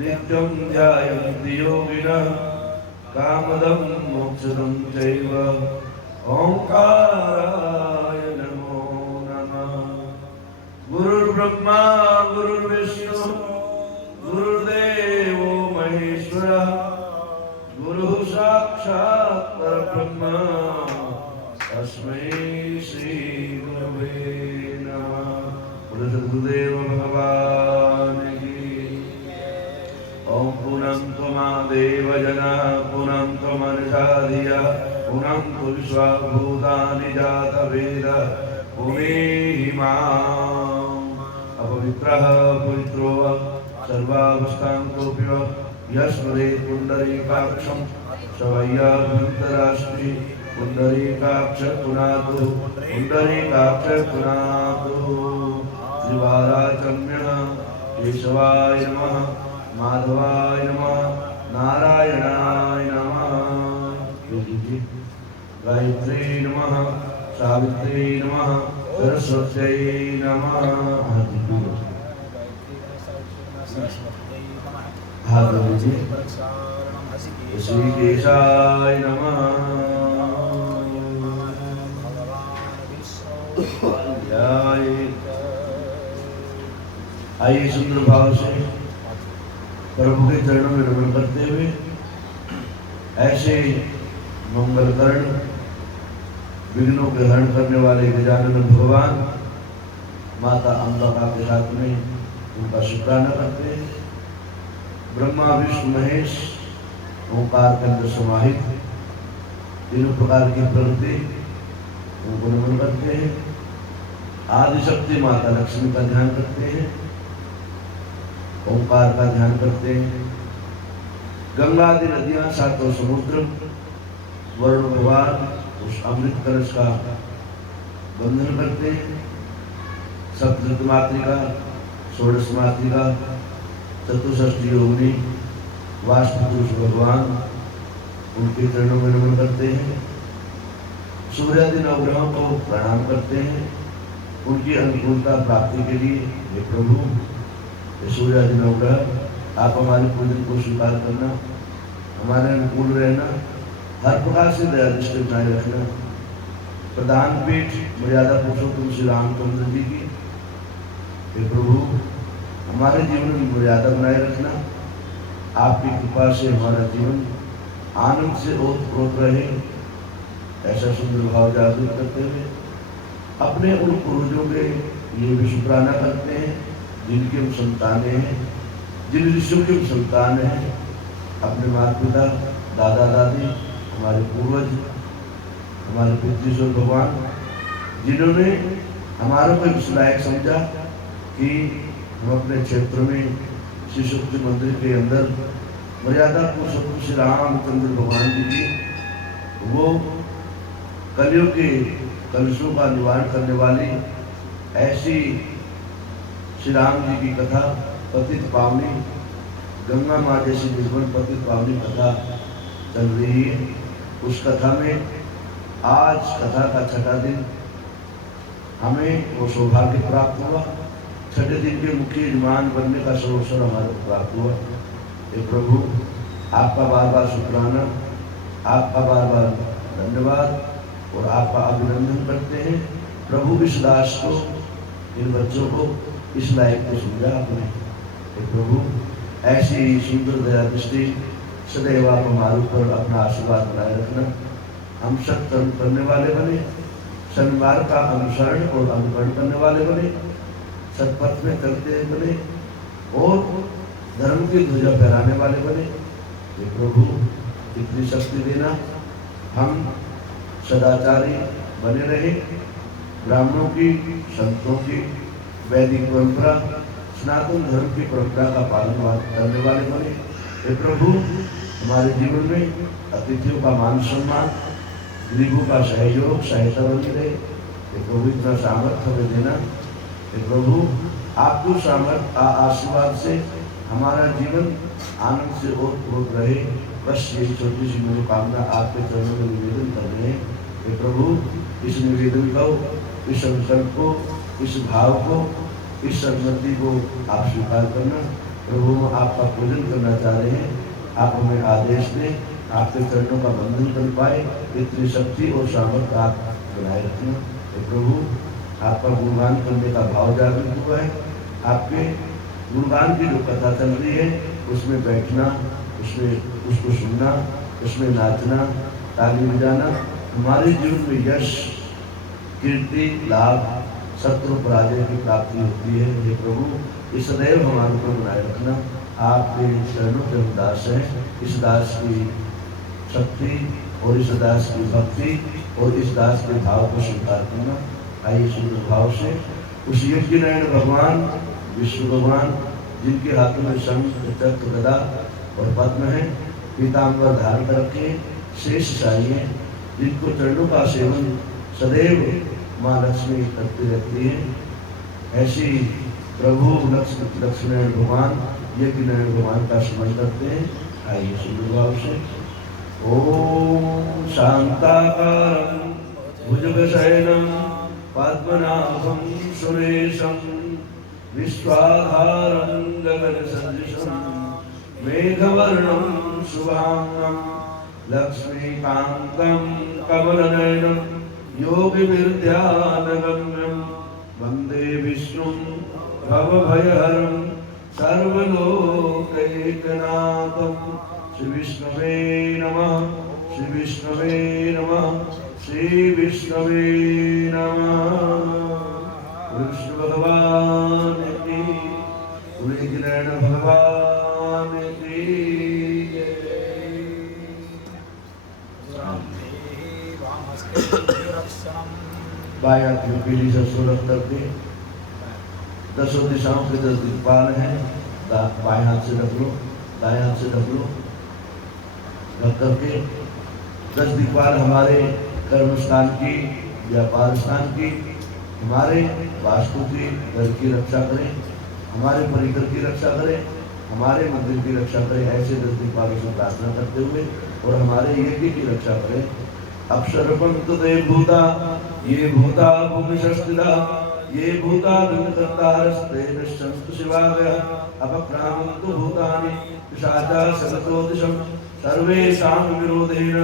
नित्यं ध्यायन्ति योगिनः कामदं मोक्षदं चैव ओंकाराय नमो नमः। गुरुर्ब्रह्मा गुरुर्विष्णु गुरुर्देवो महेश्वरः गुरुः साक्षात् परब्रह्म तस्मै श्री गुरवे नमः। गुरुदेव भगवान की। ओम पूर्णं त्वमादेव जना पूर्णं त्वमनसा धिया पूर्णं तु विश्वभूतानि जातवेद भूमिः माम् अपवित्रः पवित्रो वा सर्वावस्थां कोऽपि वा यस्मरेत् पुण्डरीकाक्षं शवय्याभ्यन्तराष्ट्रि पुण्डरीकाक्ष पुनातु पुण्डरीकाक्ष पुनातु। त्रिवाराचम्यः केशवाय नमः माधवाय नमः नारायणाय नमः। गायत्री नमः सावित्री नमः सरस्वत्यै नमः। ऋषिकेशाय नमः। आइए सुंदर भाव से प्रभु के चरणों में नमन करते हुए ऐसे मंगल कर्ण विघ्नों के हरण करने वाले गजानन भगवान माता अंबिका के साथ में उनका शुक्राना करते हैं। ब्रह्मा विष्णु महेश ओंकार के अंदर समाहित तीनों प्रकार की प्रकृति उनको नमन करते हैं। आदिशक्ति माता लक्ष्मी का ध्यान करते हैं, ओंकार का ध्यान करते हैं। गंगा आदि नदियां सातों समुद्र वरुण भगवान उस अमृत कलश का बंधन करते हैं। सप्तशती मातृका षोडश मातृका चतुष्षष्ठी योगिनी वास्तु पुरुष भगवान उनके चरणों में नमन करते हैं। सूर्यादि नवग्रहों को प्रणाम करते हैं उनकी अनुकूलता प्राप्ति के लिए। हे प्रभु, ये सूर्यादि नवग्रह आप हमारे पूजन को स्वीकार करना, हमारे अनुकूल रहना, हर प्रकार से दया दृष्टि बनाए रखना। प्रधान पीठ मर्यादा पुरुषोत्तम श्री रामचंद्र जी की। हे प्रभु, हमारे जीवन में मर्यादा बनाए रखना। आपकी कृपा से हमारा जीवन आनंद से ओतप्रोत रहे, ऐसा सुंदर भाव जागृत करते हुए अपने उन पूर्वजों के लिए भी शुक्राना करते हैं जिनके हम संतानें हैं, जिन ऋषियों के हम संतान हैं। अपने माता पिता दादा दादी हमारे पूर्वज हमारे पितृश्वर भगवान जिन्होंने हमारे को इस लायक समझा कि हम अपने क्षेत्र में श्री शक्ति मंदिर के अंदर मर्यादा पुरुषोत्तम श्री रामचंद्र भगवान जी की वो कलियुग के कलुषों का निवारण करने वाली ऐसी श्री राम जी की कथा पतित पावनी गंगा माँ जैसी निर्मल पतित पावनी कथा चल रही है। उस कथा में आज कथा का छठा दिन हमें वो सौभाग्य प्राप्त हुआ। छठे दिन के मुख्य यजमान बनने का अवसर हमारे को प्राप्त हुआ। हे प्रभु, आपका बार बार शुक्राना, आपका बार बार धन्यवाद और आपका अभिनंदन करते हैं। प्रभु इस दास को, इन बच्चों को इस लायक को समझा आपने। हे प्रभु, ऐसी सुंदर दया दृष्टि सदैव आप हमारे ऊपर अपना आशीर्वाद बनाए रखना। हम सत्कर्म करने वाले बने, सन्मार्ग का अनुसरण और अनुकरण करने वाले बने, सत्पथ में चलते बने और धर्म की ध्वजा फहराने वाले बने। ये प्रभु इतनी शक्ति देना, हम सदाचारी बने रहे, ब्राह्मणों की, संतों की, वैदिक परंपरा, सनातन धर्म की परंपरा का पालन करने वाले बने। हे प्रभु हमारे जीवन में अतिथियों का मान सम्मान, गरीबों का सहयोग सहायता बनी रहे। हे प्रभु इतना सामर्थ्य हमें देना। हे प्रभु आपको सामर्थ्य आशीर्वाद से हमारा जीवन आनंद से ओतप्रोत रहे। बस ये छोटी सी मनोकामना आपके चरणों में निवेदन कर रहे हैं। हे प्रभु इस निवेदन को, इस संकल्प को, इस भाव को, इस सम्मति को आप स्वीकार करना। प्रभु हम आपका पूजन करना चाह रहे हैं, आप हमें आदेश दें, आपके चरणों का बंधन कर पाए, इतनी शक्ति और सामर्थ्य आप बनाए रखना। हे प्रभु आपका गुणगान करने का भाव जागृत हुआ है। आपके गुणगान की जो कथा चल रही है उसमें बैठना, उसमें उसको सुनना, उसमें नाचना, ताली बजाना हमारे जीवन में यश, कीर्ति, लाभ, शत्रु पराजय की प्राप्ति होती है। हे प्रभु इस सदैव हमारे ऊपर बनाए रखना। आपके चरणों के हम दास हैं। इस दास की शक्ति और इस दास की भक्ति और इस दास के भाव को स्वीकार करना। आइए शुद्ध भाव से उस यज्ञ नारायण भगवान, विष्णु भगवान, जिनके हाथों में शंख, चक्र, गदा और पद्म है, पीताम्बर धारण कर रखे, शेष चाहिए, जिनको चरणों का सेवन सदैव माँ लक्ष्मी करती रहती है। ऐसी प्रभु लक्ष्मी भगवान, यज्ञ नारायण भगवान का स्मरण करते हैं। आइए शुद्ध भाव से ओम शांताकारं भुजगशयनं पद्मनाभं सुरेशं विश्वाधारं गगनसदृशं मेघवर्णं शुभांगं लक्ष्मीकान्तं कमलनयनं योगिविद्यानगम्यं वन्दे विष्णुं भवभयहरं सर्वलोकैकनाथं। श्री विष्णवे नमः, श्री विष्णवे नमः, श्री विष्णवे नमः। विष्णु भगवान की, नारायण भगवान की। बाएं हाथ में पीली सरसों रख करके 10 दिशाओं के 10 दिक्पाल हैं, बाएं हाथ से रख लो, दाएं हाथ से रख लो, रख करके 10 दिक्पाल हमारे कर्म स्थान की, व्यापार स्थान की, हमारे वास्तु की, घर की रक्षा करें, हमारे परिकर की रक्षा करें, हमारे मंदिर की रक्षा करें। ऐसे 10 दिक्पालों से प्रार्थना करते हुए और हमारे यज्ञ की रक्षा करें। अक्षर पंत दे भूता ये भूता भूमिशस्थिता ये भूता विनकर्तारस्ते निश्चंत शिवाय अपक्रामन्तु भूतानि पिशाचा सगतो दिशं सर्वेषां विरोधेन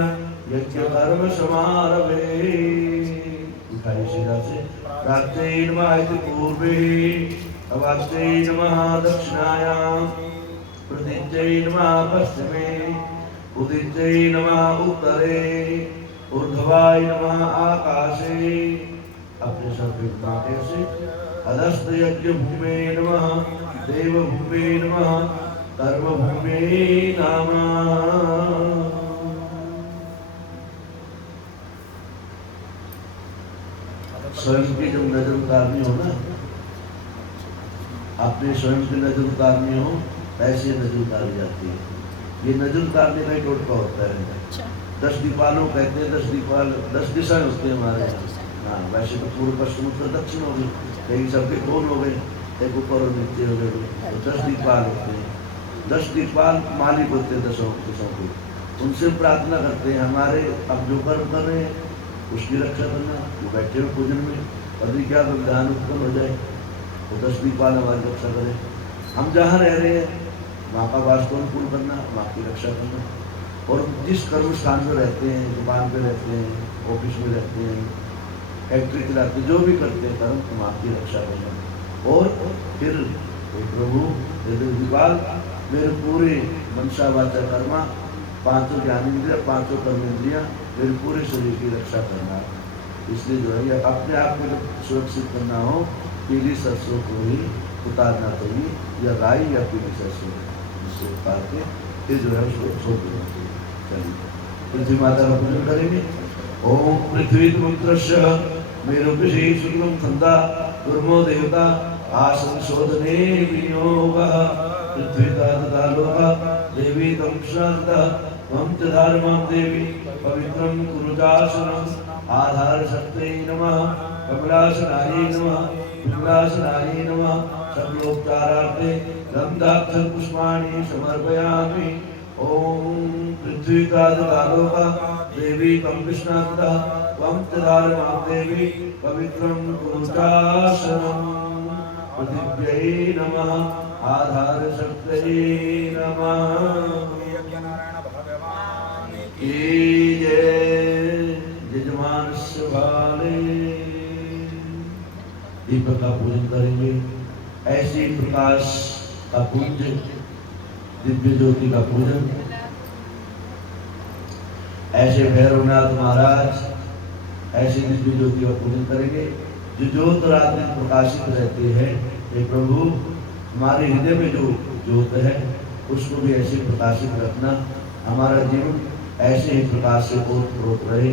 यज्ञ कर्म समारभे। दिखाई सीधा से प्राच्ये नमः इति पूर्वे अवाच्ये नमः दक्षिणायां प्रदिच्ये नमः पश्चिमे उदिच्ये नमः उत्तरे ऊर्ध्वाय नमः आकाशे। अपने सर पे बाटे से अधस्थ यज्ञ भूमे नमः देव भूमे नमः कर्म भूमे नमः। स्वयं की जब नजर उतारनी हो ना, अपने स्वयं की नजर उतारनी हो, ऐसे नजर उतारी जाती है। ये नजर उतारने का ही टोटका होता है। 10 दीपालों कहते हैं, 10 दीपाल 10 दिशाएं होती है हमारे यहाँ। हाँ, वैसे तो पूर्व पश्चिम उत्तर दक्षिण हो गई, लेकिन सबके 2 हो गए, एक ऊपर और नीचे हो गए, तो 10 दीपाल होते हैं। 10 दीपाल मालिक होते हैं 10 दिशाओं के, उनसे प्रार्थना करते हैं हमारे अब जो कर्म कर रहे हैं उसकी रक्षा करना। वो बैठे हो पूजन में, अभी क्या विधान उत्पन्न हो जाए तो 10 दीपाल हमारी रक्षा करें। हम जहाँ रह रहे हैं वहाँ का वास्तु अनुकूल करना, वहाँ की रक्षा करना। और जिस कर्म स्थान में रहते हैं, दुकान पे रहते हैं, ऑफिस में रहते हैं, फैक्ट्री चलाते हैं, जो भी करते हैं कर्म, वहाँ की रक्षा करना। और फिर प्रभु दीपाल मेरे पूरे मनसा वाचा कर्मा पांचों ज्ञानेंद्रिय, पांचों कर्मेंद्रिया, फिर पूरे शरीर की रक्षा करना। इसलिए जो है ये अपने आप को सुरक्षित करना हो, पीली सरसों को ही उतारना चाहिए, या राई या पीली सरसों जिससे उतार के फिर जो है उसको छोड़ देना चाहिए। चलिए पृथ्वी माता का पूजन करेंगे। ओम पृथ्वी मुद्रश्य मेरुभिषि शुक्लम छंदा कुर्मो देवता आसन शोधने विनियोगः पृथ्वी तदा देवी तम शांता मम च धर्मं देवी पवित्रं कुरुजासनम् आधार शक्ति नमः कमलासनाय नमः पिंगलासनाय नमः सर्वोपचारार्थे गंधाक्षर पुष्पाणि समर्पयामि। ओम पृथ्वी तदा देवी तम कृष्णात्ता त्वं च धर्मं देवी पवित्रं कुरुजासनम् पृथिव्यै नमः आधार शक्तये नमः। यजमानस्य भाले दीपक का पूजन करेंगे। ऐसी प्रकाश का पूज्य दिव्य ज्योति का पूजन, ऐसे भैरवनाथ महाराज ऐसी दिव्य ज्योति का पूजन करेंगे जो ज्योत रात दिन प्रकाशित रहते हैं। हे प्रभु हमारे हृदय में जो ज्योत है उसको भी ऐसे प्रकाशित रखना, हमारा जीवन ऐसे ही प्रकाश से ओत रहे।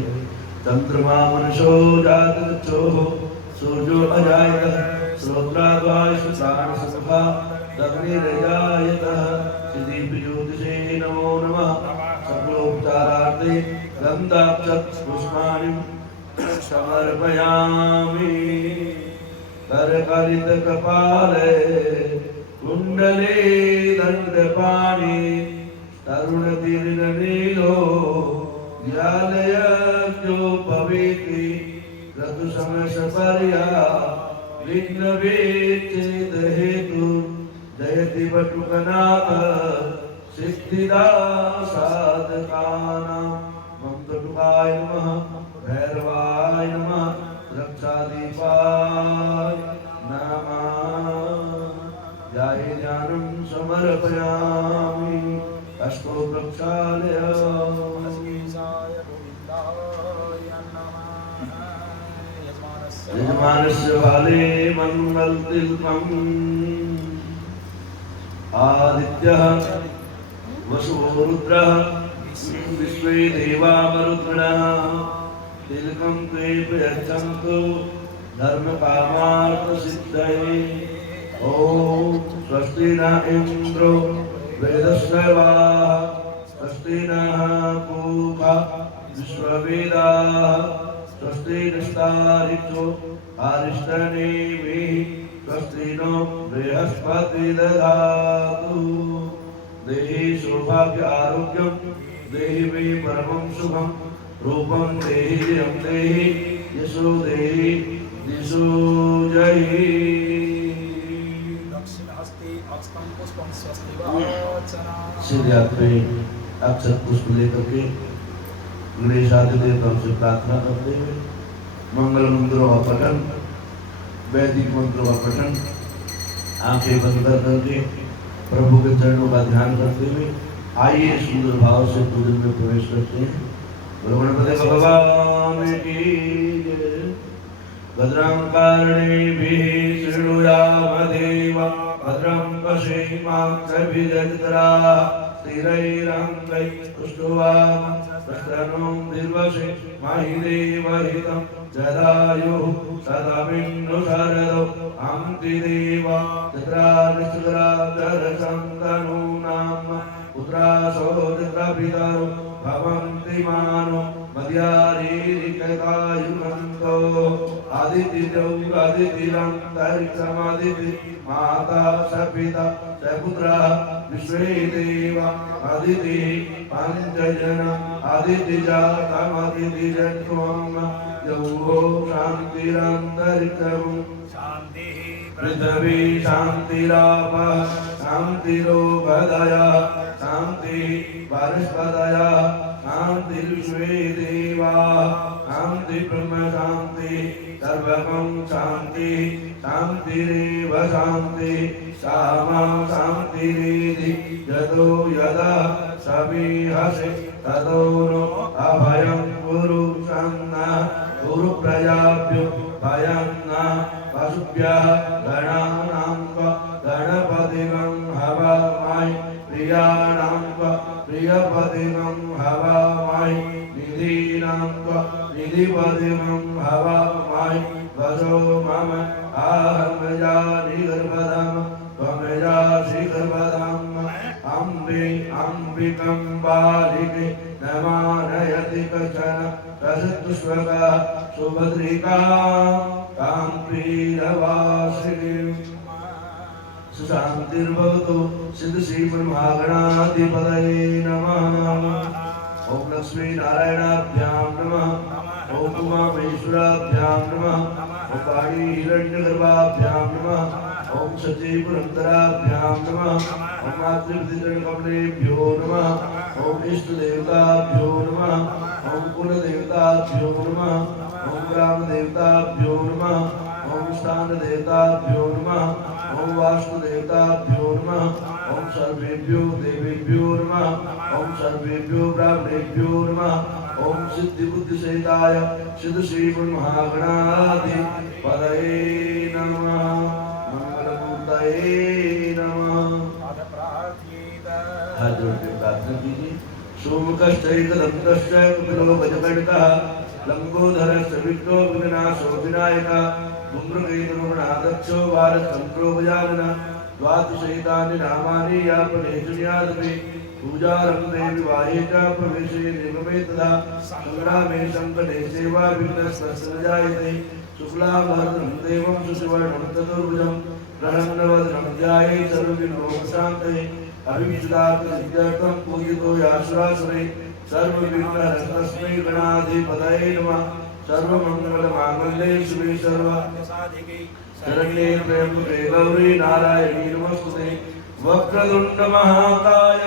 चंद्रमा मनसो जातो सूर्यो अजायत श्रोत्राद्वायुषाण सखा अग्निर्जायतः दीप ज्योतिषे नमो नमः सर्वोपचारार्थे गंधाक्षत पुष्पाणि समर्पयामि। करकलित कपाले कुंडले दंडपाणि तरुण दीर्घ नीलो ज्ञानयोपवीति ऋतु समसपर्या विघ्न विच्छेद हेतु जयति बटुकनाथ सिद्धिदा साधकानां। मम बटुकाय नमः भैरवाय नमः रक्षादीपाय नमः। ध्याये ध्यानं समर्पयामि अष्टो प्रक्षालय। यजमानस्य भाले मंगल तिलकम् आदित्यः वसुो रुद्रः विश्वे देवा मरुद्गणः तिलकं ते प्रयच्छन्तु धर्म कामार्थ सिद्धये। ओम स्वस्ति न इंद्रो वेदश्रवाः स्वस्ति नः पूषा विश्ववेदाः स्वस्ति नस्तारिक्षो अरिष्टनेमिः स्वस्ति नो बृहस्पति दधातु। देहि सौभाग्य आरोग्यं देहि मे परमं शुभं रूपं देहि जयं देहि यशो देहि दिशो जयि। शिवरात पे अक्षत पुष्प लेकर के गणेश आदि देवताओं से प्रार्थना करते हुए मंगल मंत्रों का पठन, वैदिक मंत्रों का पठन, आंखें बंद कर करके प्रभु के चरणों का ध्यान करते हुए आइए सुंदर भाव से पूजन में प्रवेश करते हैं। गणपति भगवान की जय। भद्रं कर्णेभिः शृणुयाम देवा भद्रं पश्येमाक्षभिर्यजत्राः स्थिरैरङ्गैस्तुष्ट्वामस्तनों दीर्घशे महि देवहितं जदायुः सदामिन्नु शरदो अन्ति देवा चत्रानिश्चराचरसन्तनूनां पुत्रासो चत्रापितरो भवन्ति मानो मध्यारीरिककायुमन्तो आदित्यौ आदित्यरन्तरिक्षमादिति माता स पिता स पुत्रः विश्वे देवा आदिति पञ्चजन आदित्यजातमदितिजत्वं यौः शान्तिरन्तरिक्षं पृथिवी शान्तिरापः शान्तिरोगदयः शान्ति वनस्पतयः शान्तिर्विश्वे देवाः शांति ब्रह्म शांति सर्वगं शांति शांतिरेव शांति सामा शांतिरेधि यतो यदा समीहसे ततो नो अभयं गुरु सन्ना गुरु प्रजाभ्यो भयं न पशुभ्यः गणानां गणपतिं हवामहे प्रियाणां प्रियपतिं हवामहे निधीनां निधिपतिं हवामहे वसो मम आहमजानि गर्भधाम त्वमजासि गर्भधाम अम्बे अम्बिकं बालिके नमानयति कश्चन रसतुष्वका सुभद्रिका तां प्रीरवासिनीं सुशान्तिर्भवतु सिद्धश्रीमन्महागणाधिपतये नमः। ओम लक्ष्मी नारायणाभ्यां नमः। ओम उमामहेश्वराभ्यां नमः। ओम काली हिरण्यगर्भाभ्यां नमः। ओम सची पुरंदराभ्यां नमः। ओम मातृभ्यो नमः। ओम इष्ट देवताभ्यो नमः। ओम कुल देवताभ्यो नमः। ओम ग्राम देवताभ्यो नमः। ओम स्थान देवताभ्यो नमः। ओम वास्तु देवताभ्यो नमः। ओम सर्वेभ्यो देवेभ्यो नमः। ओम सर्वेभ्यो ब्राह्मणेभ्यो नमः। ओम सिद्धि बुद्धि सहिताय सिद्ध श्री महागणाधिपतये नमः। मंगलमूर्तये नमः। हाथ जोड़ के प्रार्थना कीजिए। सोमकश्चैकदन्तश्च कपिलो गजकर्णकः लंबोदरश्च विघ्नो विघ्नाशो विनायकः धूम्रकेतुर्गणाध्यक्षो भारततन्त्रो गजाननः द्वादशैतानि नामानि यापनेषुन्यादपि पूजारम्भे विवाहे च प्रवेशे निर्गमे तथा संग्रामे संकटे सेवा विघ्नस्तस्य जायते शुक्लाभरणं देवं सुशिवर्णं चतुर्भुजं प्रसन्नवदनं ध्याये सर्वविघ्नोपशान्तये अभिष्टार्थसिद्ध्यर्थं पूजितो यासुरासुरे सर्वविघ्नहरस्तस्मै गणाधिपतये नमः। सर्वमंगलमांगल्ये शिवे सर्वार्थसाधिके शरण्ये त्र्यंबके गौरी नारायणी नमोस्तुते। वक्रतुंड महाकाय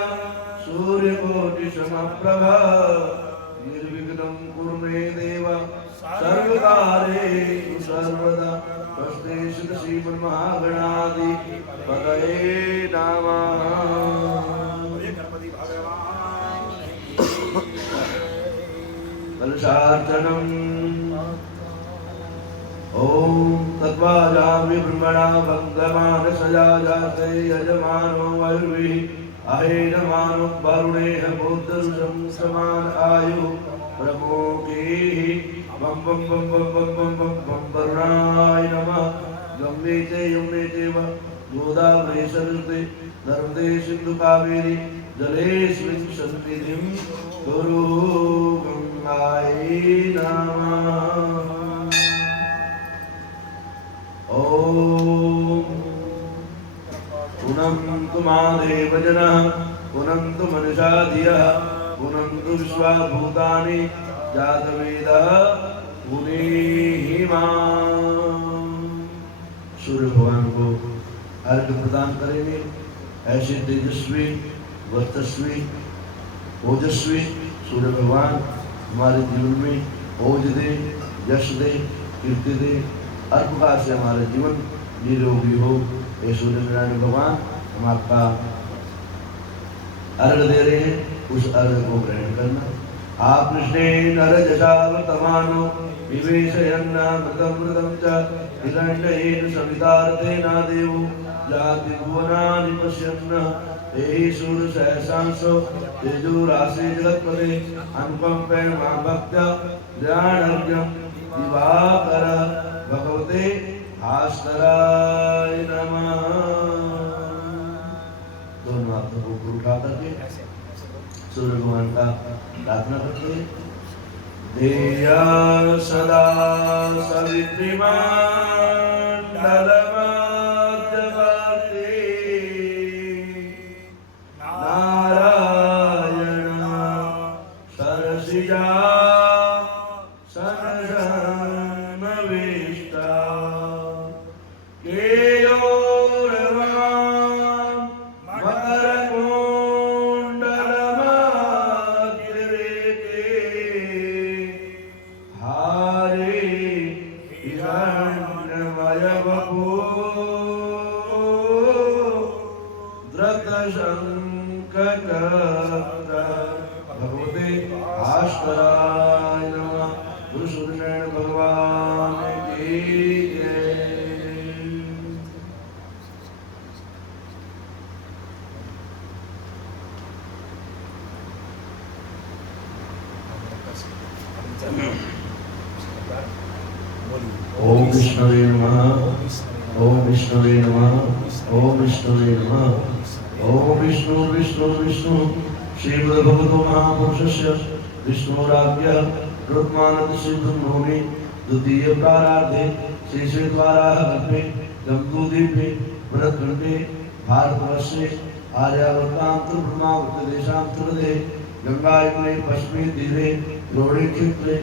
सूर्यकोटिसमप्रभा निर्विघ्नं कुरु मे देव सर्वकार्येषु सर्वदा। नमस्ते श्रीमन्महागणाधिपतये नमः। कलशार्चनम् ओम तत्वाजामि ब्रह्मणा वन्दमानसया जाते यजमानो वैर्वी अहेनमानो वरुणेह बुद्धरुषं समान आयु प्रमोकीः बम बम बम बम बम बम बम बम वरुणाय नमः। गंगे च यमुने चैव गोदावरी सरस्वती नर्मदे सिन्धु कावेरी जलेऽस्मिन् सन्निधिं कुरु गंगायै नमः। ओम पुनन्तु मादेव जनः पुनन्तु मनुषा धियः पुनन्तु विश्वा भूतानि जातवेदः पुनीहि माम्। सूर्य भगवान को अर्घ्य प्रदान करेंगे। ऐसे तेजस्वी वर्चस्वी ओजस्वी सूर्य भगवान हमारे जीवन में ओज दे, यश दे, कीर्ति दे, अर्घ प्रकार से हमारा जीवन निरोगी हो। ये सूर्य नारायण भगवान हम आपका अर्घ दे रहे हैं, उस अर्घ को ग्रहण करना। आप कृष्णे नरजशावतमानो विवेशयन्नामृतं च हिरण्येन सवितार्थेन देवो जाति भुवनानि पश्यन् एहि सूर्य सहसांसो तेजो राशि जगत्पते अनुकंपे मां भक्त्या ध्यानर्घ्यं दिवाकर भगवते भास्कराय नमः। दोनों हाथों को ऊपर उठा करके सूर्य भगवान का प्रार्थना करते हैं। देया सदा सवित्रिमण्डलमध्यवर्ती नारायण सरसिजा सनशन्नविष्टा केयोरवां मकरकुण्डलमध्यरेते भगवते भास्कराय नमः। गुरु सूर्यनारायण भगवान की जय। ओम विष्णुवे नमः। ओम विष्णुवे नमः। ओम विष्णुवे नमः। ओम विष्णु विष्णु विष्णु श्रीमद्भगवतो महापुरुषस्य विष्णुराज्ञः रुक्मानन्दस्य ब्रह्मणि द्वितीय प्रारार्धे शेषद्वारा कल्पे जम्बूद्वीपे भरतखण्डे भारतवर्षे आर्यावर्तान्त ब्रह्मावृतदेशान्तर्गते गंगायमुने पश्चिमे तीरे द्रोणे क्षेत्रे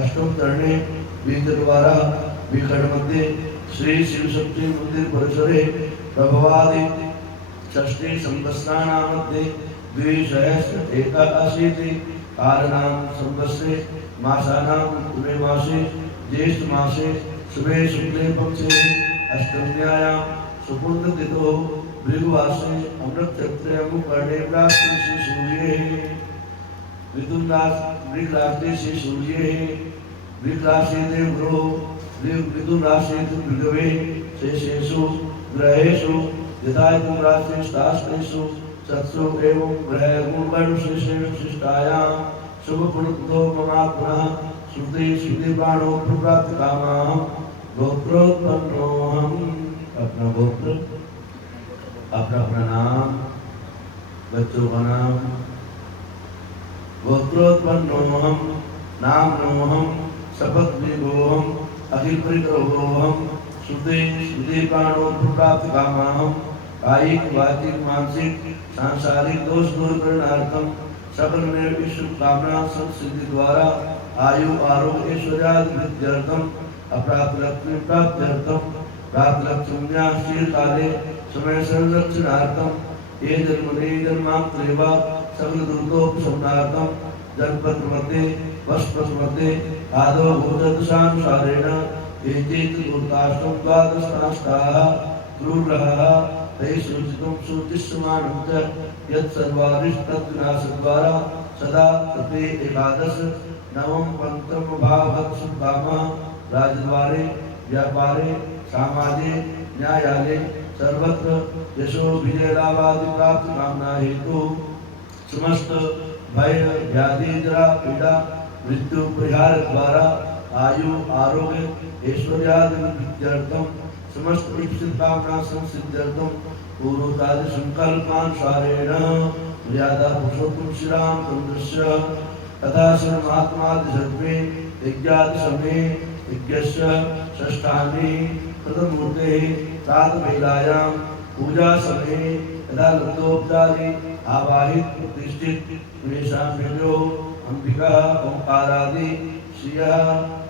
अष्टम तरणे बीजद्वारा विखडमध्ये श्री शिवशक्ति मंदिर परिसरे प्रभवादि षष्ठी संवत्सराणामध्ये द्विसहस्र एकादशीति कारणां संवत्सरे मासानां उत्तमे मासे ज्येष्ठ मासे शुभे शुक्ले पक्षे अष्टम्यायां सुपुर्णतिथौ भृगुवासे अमृतक्षत्रे अमुकर्णे प्राप्ते श्री सूर्ये मिथुन राशि श्री सूर्ये वृष राशि देवगुरु मिथुन राशि भृगवे शेषेषु ग्रहेषु यथायतम राशि शास्त्रेषु सत्सु एवं ग्रह गुणगण शिष्टायां शुभ पुरुषो ममात्मनः श्रुति श्रुति प्राणो प्राप्त कामाहं गोत्रोत्पन्नोऽहम्। अपना गोत्र अपना नाम बच्चों का नाम गोत्रोत्पन्नोऽहं नामनोऽहं शपथ विभोऽहं अखिल परिकरोऽहं श्रुते श्रुति प्राणो प्राप्त कामाहं कायिक वाचिक मानसिक सांसारिक दोष दूर करणार्थम सकल मेरे ईश्वर कामना संसिद्धि द्वारा आयु आरोग्य ऐश्वर्यादि वृद्ध्यर्थम अप्राप्त लक्ष्मी प्राप्त्यर्थम प्राप्त लक्ष्म्या स्थिर काले समय संरक्षणार्थम ये जन्मने जन्मांतरेवा सकल दुर्गोपशमनार्थम जनपद मध्ये वस्पत मध्ये आदौ भूतदशानुसारेण एतेत दुर्गाष्टम द्वादशाष्टाः क्रूरः तैः सूचितं सूचिष्यमानं च यत् सर्वारिष्टविनाशद्वारा सदा तते एकादश नवम पंचम भाववत्सु कामः राजद्वारे व्यापारे समाजे न्यायालये सर्वत्र यशो विजय लाभादि प्राप्त कामना हेतु समस्त भय व्याधि जरा पीड़ा मृत्यु परिहार द्वारा आयु आरोग्य ऐश्वर्यादि वृद्ध्यर्थम समस्त इच्छित कामना संसिद्ध्यर्थम पूर्वकाल संकल्पानुसारेण मर्यादा पुरुषोत्तम श्री रामचंद्रस्य तथा श्री महात्मादिशर्मे यज्ञादि समय यज्ञस्य षष्ठानि प्रथमूर्तेः प्रातःवेलायां पूजा समय तथा लब्धोपचारे आवाहित प्रतिष्ठित गणेशाभ्यो अंबिका ओंकारादि श्रियः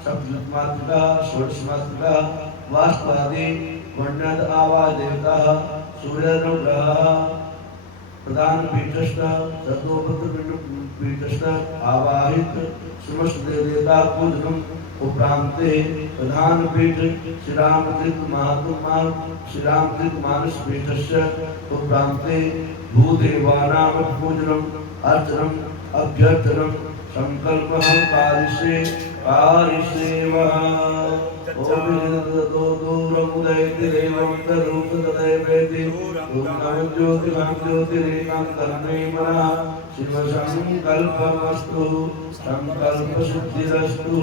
सप्तमात्रिका षोडशमात्रिका वास्तवादि वर्णद आवाज देवता सूर्यनुग्रह प्रधान पीठस्थ सतोपत्र पीठस्थ आवाहित समस्त देवता पूजनम उपरांते प्रधान पीठ श्री रामतीर्थ महात्मा श्री रामतीर्थ मानस पीठस्य उपरांते भूदेवानां पूजनम अर्चनम अभ्यर्थनम संकल्पः कारिष्ये ओम दूरमुदयति देवं तरूप तदैवेति ओम ज्योतिर्मं तन्मे मनः शिव संकल्पमस्तु संकल्प सिद्धिरस्तु।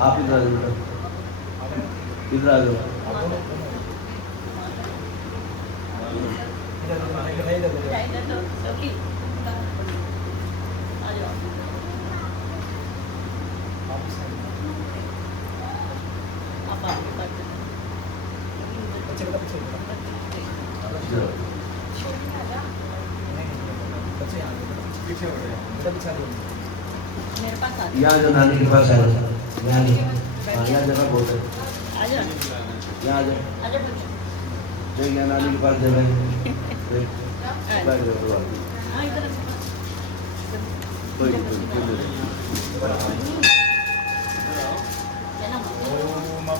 आप इधर आ जाओ, इधर आ जाओ। यहाँ जो नानी के पास आया यहाँ जगह बहुत है, यहाँ नानी के पास जगह क्या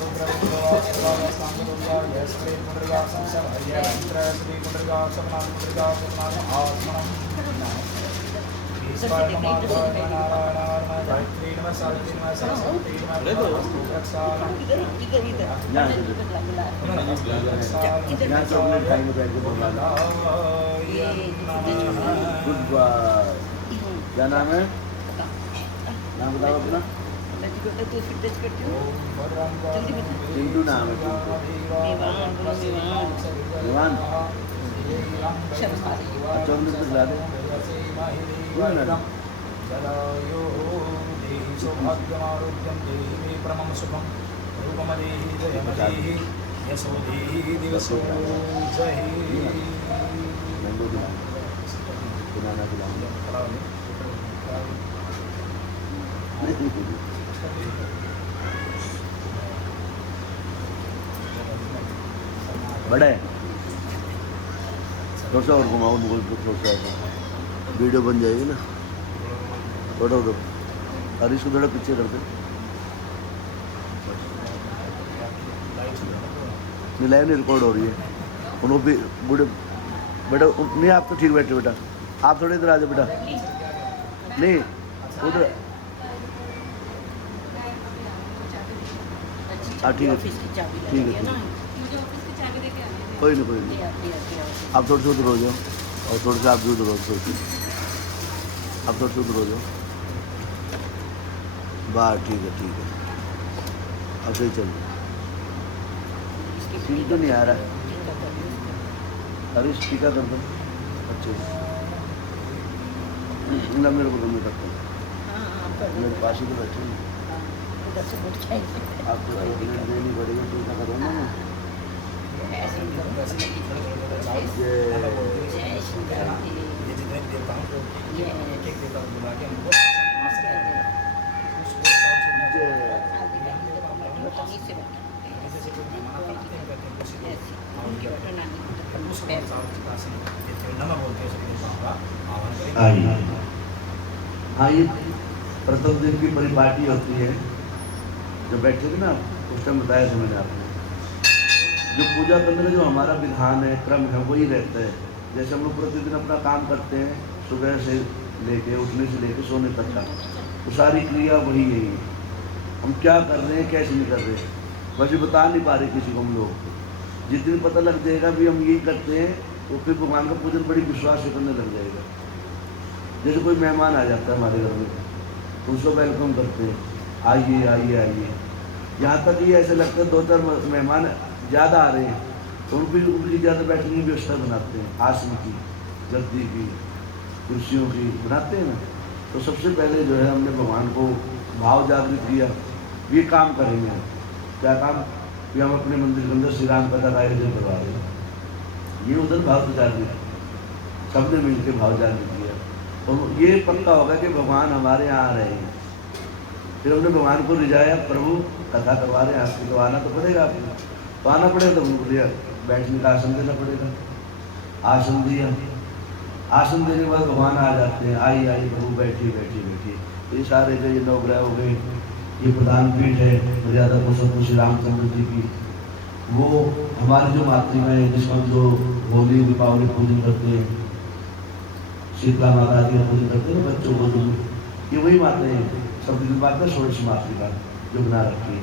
नाम है? नाम बताओ अपना। चिंटू नाम है। मेवान। अच्छा उन्हें तो ला दे। बड़ा है थोड़ा सा और घुमाओ थोड़ा सा वीडियो बन जाएगी ना। थोड़ा उधर और इसको थोड़ा पीछे कर दे। लाइव नहीं रिकॉर्ड हो रही है उनको भी बूढ़े बेटा नहीं। आप तो ठीक बैठे बेटा। आप थोड़े इधर आ जाओ बेटा। नहीं उधर हाँ ठीक है ठीक है कोई नहीं। आप थोड़े से उधर हो जाओ और थोड़े से आप भी उधर हो जाओ। आप थोड़े से उधर हो जाओ। बाहर ठीक है अब सही चल। सीन तो नहीं आ रहा है। अरे टीका कर दो अच्छे से ना। मेरे को गम करते हैं मेरे पास ही तो बैठे हैं। आपको देनी पड़ेगी टीका करो ना। आइए प्रथम दिन की परिपाटी होती है। जो बैठे थे ना उस टाइम बताया था मैंने आपको। जो पूजा करने का जो हमारा विधान है क्रम है वही रहता है। जैसे हम लोग प्रतिदिन अपना काम करते हैं सुबह से लेके उठने से लेके सोने तक का तो सारी क्रिया वही है। हम क्या कर रहे हैं कैसे नहीं कर रहे वैसे बता नहीं पा रहे किसी को हम लोग। जिस दिन पता लग जाएगा भी हम यही करते हैं तो फिर भगवान का पूजन बड़ी विश्वास से करने लग जाएगा। जैसे कोई मेहमान आ जाता है हमारे घर में तो उसको वेलकम करते हैं आइए आइए आइए। यहाँ तक ये ऐसे लगता है 2-4 मेहमान ज़्यादा आ रहे हैं तो उनकी ज़्यादा बैठने की व्यवस्था बनाते हैं। आसन की गद्दी की कुर्सियों की बनाते हैं ना। तो सबसे पहले जो है हमने भगवान को भाव जागृत किया ये काम करेंगे। क्या काम कि हम अपने मंदिर के अंदर श्री राम कथा का आयोजन करवा रहे हैं। ये उधर भाव जागृत सबने मिलकर भाव जागृत किया तो ये पक्का होगा कि भगवान हमारे यहाँ आ रहे हैं। फिर हमने भगवान को रिझाया प्रभु कथा करवा रहे हैं आपको तो आना तो पड़ेगा। आपको तो आना पड़ेगा तो बोलिए बैठने का आसन देना पड़ेगा। आसन दिया। आसन देने के बाद भगवान आ जाते हैं आइए आइए प्रभु बैठिए बैठिए बैठिए। तो ये सारे जो ये नवग्रह हो गए ये प्रधान पीठ है मर्यादा पुरुषोत्तम श्री रामचंद्र जी की। वो हमारी जो मातृका है जिसको हम जो होली दीपावली पूजन करते हैं शीतला माता आदि का पूजन करते हैं बच्चों को जो ये वही माता है। सब बात है षोडश मातृका जो बना रखी है।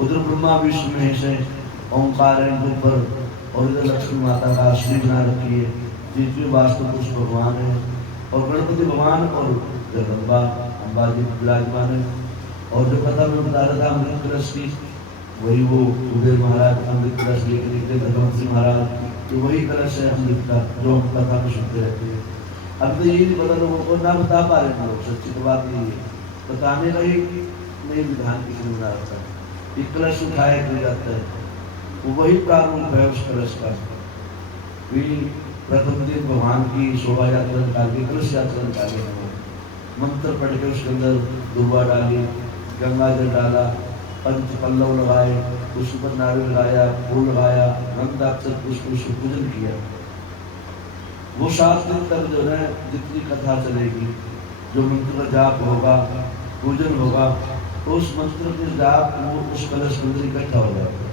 उधर ब्रह्मा विष्णु महेश है ओंकार है ऊपर और इधर लक्ष्मी माता का श्री बना रखी है। जिसमें वास्तु पुरुष भगवान है और गणपति भगवान और जगदम्बा अम्बा जी विराजमान है। और जो कथा में बता रहा था अमृत कलश की वही वो कुबेर महाराज अमृत कलश लेकर निकले धर्मपुरी महाराज तो वही कलश है अमृत का जो हम कथा में सुनते रहते हैं। अब तो यही नहीं पता लोगों को ना बता पा रहे हैं लोग। सच्ची तो बात यही है बताने का ही नई विधान की बना रखा है। एक कलश उठाया किया जाता है वो वही प्रारूप है उस कलश का। प्रथम दिन भगवान की शोभा यात्रा निकाली कलश यात्रा निकाली मंत्र पढ़ के उसके अंदर दुर्वा डाली गंगा जल डाला पंच पल्लव लगाए उसके ऊपर नारियल लगाया फूल लगाया गंधाक्षर पुष्प पूजन किया। वो 7 दिन तक जो है जितनी कथा चलेगी जो मंत्र का जाप होगा पूजन होगा उस मंत्र के जाप वो उस कलश के अंदर इकट्ठा हो जाता है।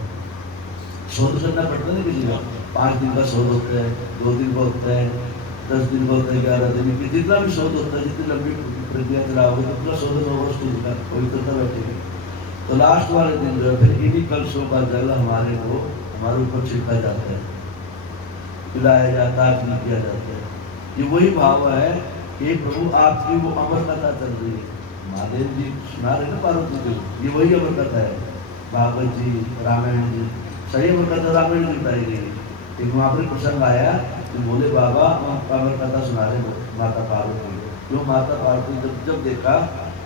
शोध करना पड़ता है ना किसी का, 5 दिन का शोध होता है, 2 दिन का होता है, 10 दिन का होता है, 11 दिन की, जितना भी शोध होता है, जितनी लंबी प्रक्रिया चलाओगे उतना शोधन होगा उसको जितना पवित्रता बैठेगी। तो लास्ट वाले दिन जो है फिर इन्हीं कलशों का जल हमारे ऊपर छिड़का जाता है, पिलाया जाता है, अर्पण किया जाता है। ये वही भाव है कि प्रभु आपकी वो अमर कथा चल रही है। महादेव जी सुना रहे ना पार्वती को, ये वही अमर कथा है। भागवत जी, रामायण जी, सही अमर कथा रामायण जी बताई गई। एक वहाँ पर प्रसंग आया कि बोले बाबा अमर कथा सुना रहे माता पार्वती को। जो माता पार्वती जब देखा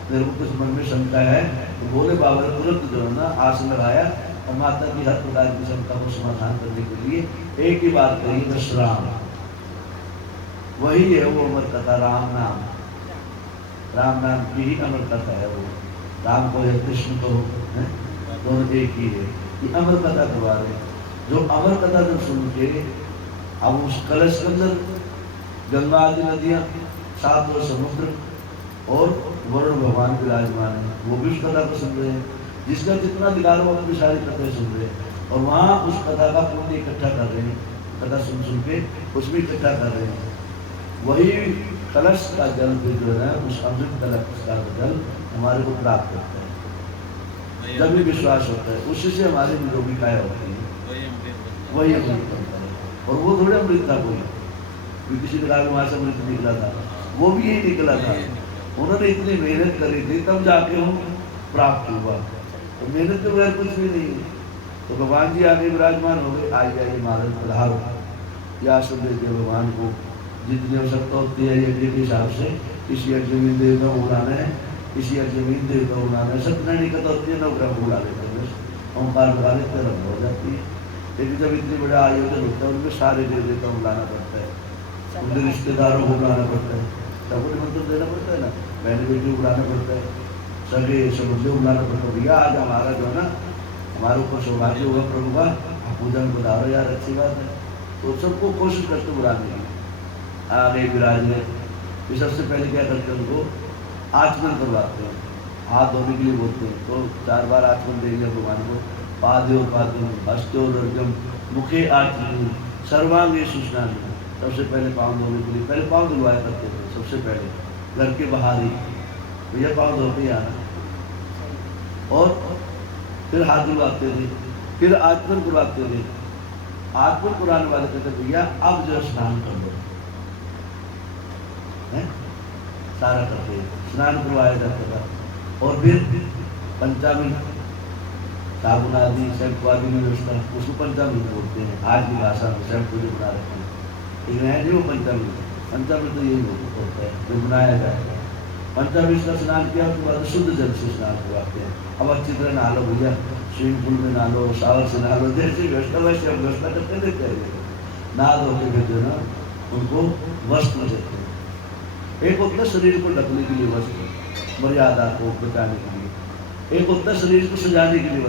मेरे को कुछ मन में शंका है, तो बोले बाबा ने तुरंत जो है ना आसन लगाया और माता की हर प्रकार की शंका को समाधान करने के लिए एक ही बात कही, बस राम। वही है वो अमर कथा, राम नाम। राम नाम की ही अमर कथा है वो। राम को है, कृष्ण को है, दोनों एक ही है। ये अमर कथा के बारे में जो अमर कथा जब सुन के अब उस कलश के अंदर गंगा आदि नदियाँ, 7 समुद्र और वरुण भगवान विराजमान है, वो भी उस कथा को सुन रहे हैं। जिसका जितना अधिकार हो अपनी सारी कथाएं सुन रहे हैं और वहाँ उस कथा का पुण्य इकट्ठा कर रहे हैं। कथा सुन के उसमें इकट्ठा कर रहे हैं। वही कलश का जल भी जो है उस अमृत कलश का जल हमारे को प्राप्त करता है। जब भी विश्वास होता है उसी से हमारी निरोगी काया होती है, वही अमृत बनता है। और वो थोड़े अमृत था कोई किसी ने कहा वहाँ से अमृत निकला था, वो भी यही निकला था। उन्होंने इतनी मेहनत करी थी तब जाके हम प्राप्त हुआ, तो मेहनत के बगैर कुछ भी नहीं। तो भगवान जी आगे विराजमान हो गए, आइए महाराज पधारो, या सुन देते भगवान को जितनी आवश्यकता होती है यज्ञ के हिसाब से। किसी अग्निवीर देवता को बुलाना है, किसी अग्निवीर देवता को बुलाना है, सत्यनारायण कथा होती है, 9 ग्रह को बुला लेते हैं, ओंकार लगा लेते हैं, रंग हो जाती है। लेकिन जब इतनी बड़ा आयोजन होता है उनमें सारे देव देवता को बुलाना पड़ता है, उनके रिश्तेदारों को बुलाना पड़ता है, सबको निमंत्रण देना पड़ता है ना, बहन बेटी को बुलाना पड़ता है, सगे समझे बुलाना पड़ता है। भैया आज हमारा जो है ना हमारे ऊपर सौभाग्य हुआ प्रभु का, आप पूजा में बता यार अच्छी बात है। तो सबको कोशिश करते बुलाने की। आगे विराज में ये सबसे पहले क्या करते हैं, उनको आचमन करवाते हैं, हाथ धोने के लिए बोलते हैं। तो 4 बार आचमन देंगे भगवान को। पाद्यो पाद्यम हस्तोर्जम मुखे आचमन सर्वांगे सूचना। सबसे पहले पाँव धोने के लिए पहले पाँव धुलवाया करते थे, सबसे पहले घर के बाहर ही भैया पाँव धो के आना, और फिर हाथ धुलवाते थे, फिर आचमन करवाते थे। आचमन कराने वाले कहते भैया अब जो स्नान कर लो, सारा करके स्नान करवाया जाता था। और फिर पंचामृत साबुन आदि शैम्पू आदि की व्यवस्था, उसको पंचामृत बोलते हैं आज की भाषा में। शैम्पू जो बना रखते हैं लेकिन है नहीं वो पंचामृत। पंचामृत तो यही होता है जो बनाया जाता है। पंचामृत का स्नान किया उसके बाद शुद्ध जल से स्नान करवाते हैं। अब अच्छी तरह नहा लो भैया, स्विमिंग पूल में नहा लो, शावर से नहा लो, जैसे व्यवस्था वैसे हम व्यवस्था करते देते हैं। नहा धो के फिर जो ना उनको वस्त्र देते हैं। एक होता है शरीर को ढकने के लिए वस्त्र, मर्यादा को बचाने के लिए। एक होता है शरीर को सजाने के लिए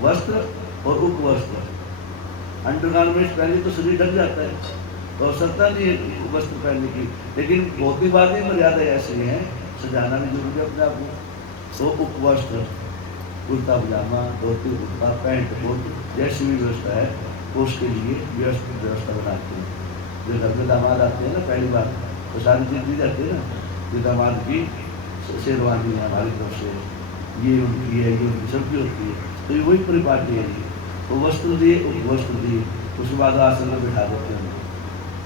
वस्त्र और उपवस्त्र। अंडरगारमेंट्स पहने तो शरीर ढक जाता है, तो आवश्यकता नहीं है वस्त्र पहनने की। लेकिन भौतिकवादी मर्यादा ऐसी है, सजाना भी जरूरी है अपने आप को। तो उपवस्त्र, कुर्ता पजामा, धोती कुर्ता, पैंट कोट जैसी भी व्यवस्था है उसके लिए व्यवस्था बनाते हैं। जो घर में दामाद आते हैं ना पहली बार, तो सारी चीज़ दी जाती है ना, जो दामाद की शेरवानी है हमारी तरफ से, ये उनकी है, ये उनकी सबकी होती है। तो ये वही परिपाटी है। तो वस्त्र दिए, उपवस्त्र दिए, उसके बाद आसन में बिठा देते हैं।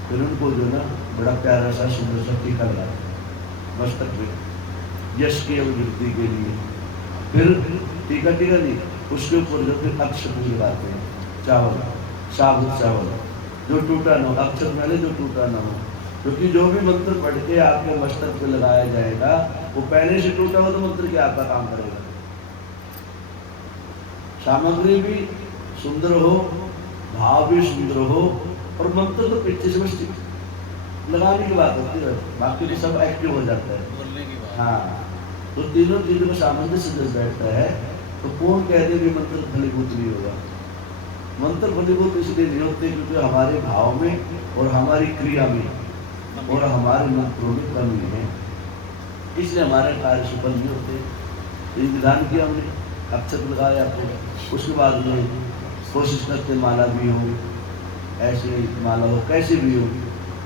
फिर उनको जो ना बड़ा प्यारा सा सुंदर सा टीका लगाते हैं मस्तक में, यश की अभिवृद्धि के लिए। फिर टीका नहीं, उसके ऊपर जो फिर अक्षत लगाते हैं, चावल, साबुत चावल जो टूटा ना हो, अक्षर पहले जो टूटा ना हो। क्योंकि जो भी मंत्र पढ़ के आपके मस्तक पे लगाया जाएगा वो पहले से टूटा हो तो मंत्र क्या आपका काम करेगा। सामग्री भी सुंदर हो, भाव भी सुंदर हो, और मंत्र तो पीछे से बस लगाने की बात होती है, बाकी भी सब एक्टिव हो जाता है। हाँ, तो तीनों चीजों में सामंजस्य जब बैठता है तो कौन कहते कि मंत्र फलीभूत नहीं होगा। मंत्र फलीभूत इसलिए नहीं होते क्योंकि हमारे भाव में और हमारी क्रिया में और हमारे मंत्रों में कमी है, इसलिए हमारे कार्य सफल नहीं होते। तो ये विधान किया हमने, अक्षत लगाया आपको। उसके बाद में कोशिश करते माला भी हो, ऐसे माला हो, कैसे भी हो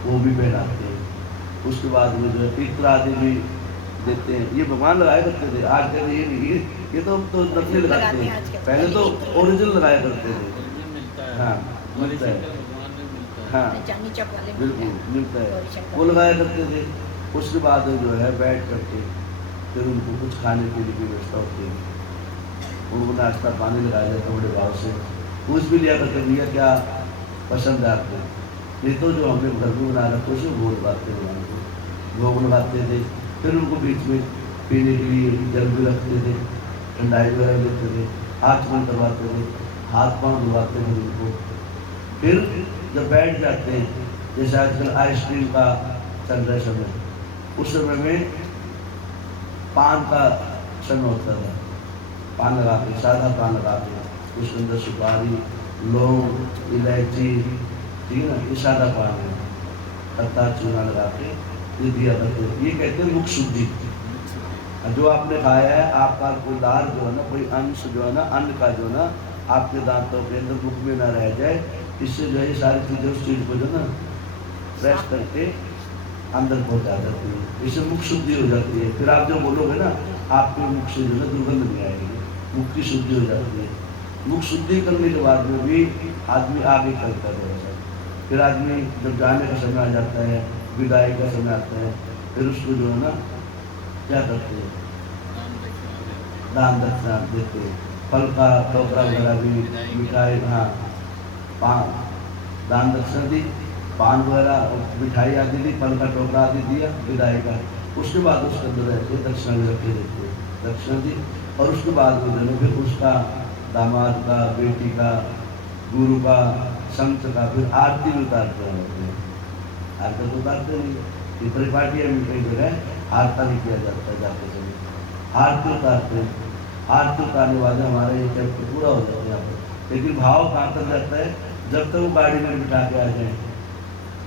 वो भी पहनाते हैं। उसके बाद में जो है इत्र आदि भी देते हैं। ये भगवान लगाया करते थे, आज कल ये नहीं, ये तो नकली लगाते हैं। पहले तो ओरिजिनल लगाया करते थे। हाँ मिलता है, हाँ बिल्कुल मिलता है, वो लगाया करते थे। उसके बाद जो है बैठ करके फिर उनको कुछ खाने पीने की व्यवस्था होती है। उनको नाश्ता पानी लगाया जाता बड़े भाव से, पूछ भी लिया करते भैया क्या पसंद है आपको। ये तो जो हमने घर में बना रखा उसे भोग लगाते भगवान को, भोग लगाते थे। फिर उनको बीच में पीने के लिए जल भी रखते थे, ठंडाई वगैरह लेते थे, आचमन करवाते थे, हाथ पाँव धुलवाते थे उनको। फिर जब बैठ जाते हैं, जैसे आजकल आइसक्रीम का चल रहा समय, उस समय में पान का समय होता था। पान लगा के, सादा पान लगा के, उसके अंदर सुपारी, लौंग, इलायची, ठीक है ना, ये सादा पान है, पत्ता चूना लगा के ये दिया करते। ये कहते हैं मुख शुद्धि। जो आपने खाया है, आपका कोई दाल जो है ना, कोई अंश जो है ना, अन्न का जो ना आपके दांतों के अंदर मुख में ना रह जाए, इससे जो है ये सारी चीज़ें उस चीज़ को जो ना फ्रेश करके अंदर पहुँचा जाती है, इससे मुख शुद्धि हो जाती है। फिर आप जो बोलोगे ना, आपके मुख से जो है दुर्गंध नहीं आएगी, मुख की शुद्धि हो जाती है। मुख शुद्धि करने के बाद में भी आदमी आगे चलता रहेगा। फिर आदमी जब जाने का समय आ जाता है, विदाई का समय आता है, फिर उसको जो है ना क्या करते हैं, दान दक्षिणा देते हैं। फल का टोकरा वगैरह भी, मिठाई, हाँ पान, दान दक्षिणा दी, पान वगैरह मिठाई आदि दी, फल का टोकरा आदि दिया विदाई का। उसके बाद उसके अंदर रहते दक्षिणा भी रखे देते, दक्षिणा दी। और उसके बाद में फिर उसका दामाद का, बेटी का, गुरु का, संत का फिर आरती भी उतारते हैं। आरती तो उतारते नहीं, ये परिपाटियाँ में कई जगह आरता नहीं किया जाता है, जाते समय आरती उतारते हैं। आरती उतारने वाले हमारे ये चैप्टर पूरा हो जाता है यहाँ पर। लेकिन भाव कहाँ तक जाता है, जब तक वो गाड़ी में बिठा के आ जाए,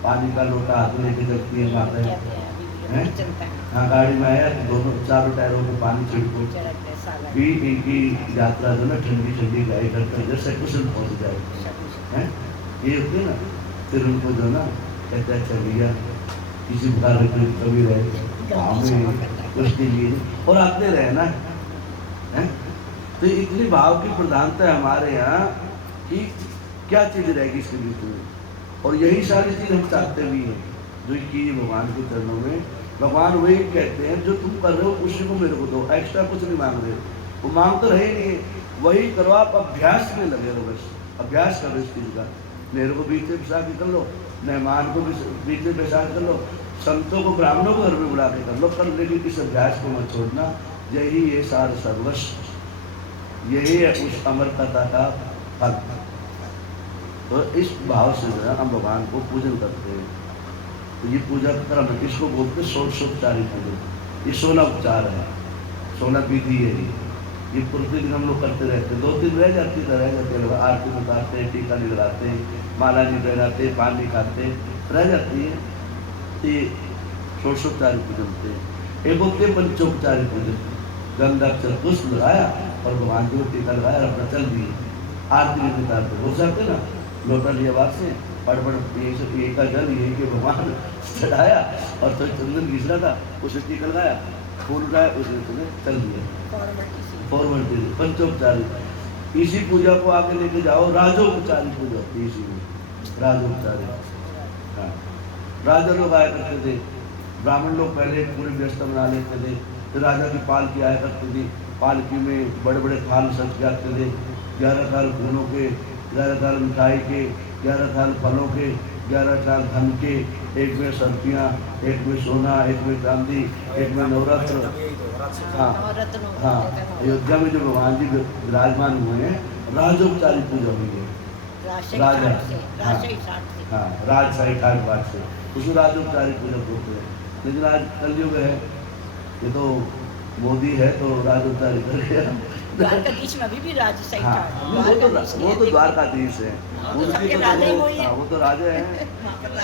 पानी का लोटा हाथ में लेके चलती है माता है, हाँ गाड़ी में आया तो दोनों चारों टायरों में पानी छिड़को कि इनकी यात्रा जो ना ठंडी ठंडी गाड़ी करते जैसे कुशल पहुँच जाए, ये होते ना। फिर उनको जो ना कहते हैं अच्छा भैया किसी प्रकार की कभी रहे हमें उसके लिए और आते रहे ना है। तो इतनी भाव की प्रधानता है हमारे यहाँ कि क्या चीज़ रहेगी इसके बीच में। और यही सारी चीज़ हम चाहते भी हैं जो कि भगवान के चरणों में। भगवान वही कहते हैं जो तुम कर रहे हो उसी को मेरे को दो, एक्स्ट्रा कुछ नहीं मांग रहे। वो मांग तो रहे नहीं, वही करो, आप अभ्यास में लगे रहो, बस अभ्यास करो इस चीज़ का। मेरे को बीच में बैठा के कर लो, मेहमान को बीच में बैठा कर लो, संतों को ब्राह्मणों को घर में बुला के कर लो, पर लेकिन इस अभ्यास को मत छोड़ना। यही ये सार सर्वस्व, यही है उस अमरता का फल। तो इस भाव से जो है हम भगवान को पूजन करते हैं। तो ये पूजा क्रम है, इसको बोलते हैं षोडशोपचारी पूजन। ये 16 उपचार है, 16 विधि है। ये प्रतिदिन हम लोग करते रहते हैं। 2 दिन रह जाती है, आरती में उतारते हैं, टीका नहीं लगाते, माला नहीं पहनाते, पान नहीं खाते, रह जाती है। तो ये षोडशोपचारी पूजन होते हैं। एक होते हैं पंचोपचारी पूजन, गंध अक्षर पुष्प लगाया और भगवान जी को टीका लगाया और अपना चल दिए, आरती में उतारते हो जाते ना, लोटा लिया बात से पड़ एक का जल ये कि भगवान चढ़ाया और तो चंदन घिस रहा था, उसे टीका लगाया, फूल उठाया, उसने तुम्हें चल दिया। फॉर्मल पंचोपचारी। इसी पूजा को आगे लेके जाओ, राजोपचारी पूजा होती है इसी में, राजोपचारी। हाँ, राजा लोग आया करते थे, ब्राह्मण लोग पहले पूरी व्यवस्था बना लेते थे। तो राजा की पालकी आया करती थी, पालकी में बड़े बड़े थाल सज जाते थे, 11 थाल फूलों के, 11 थाल मिठाई के, 11 थाल फलों के, 11 थाल धन के, एक में सर्पियाँ, एक में सोना, एक में चांदी, एक में नवरत्न। हाँ हाँ, अयोध्या में जो भगवान जी विराजमान हुए हैं, राजोपचारी पूजा हुई है। राजा हाँ, राजशाही ठाट बाट से उसको राजोपचारी पूजा बोलते हैं। लेकिन आज कलयुग है, ये तो मोदी है तो राजोपचारी कर गया। द्वारकाधीश में अभी भी राजशाही ठाट, वो तो द्वारकाधीश है, उनकी तो वो तो राजा है,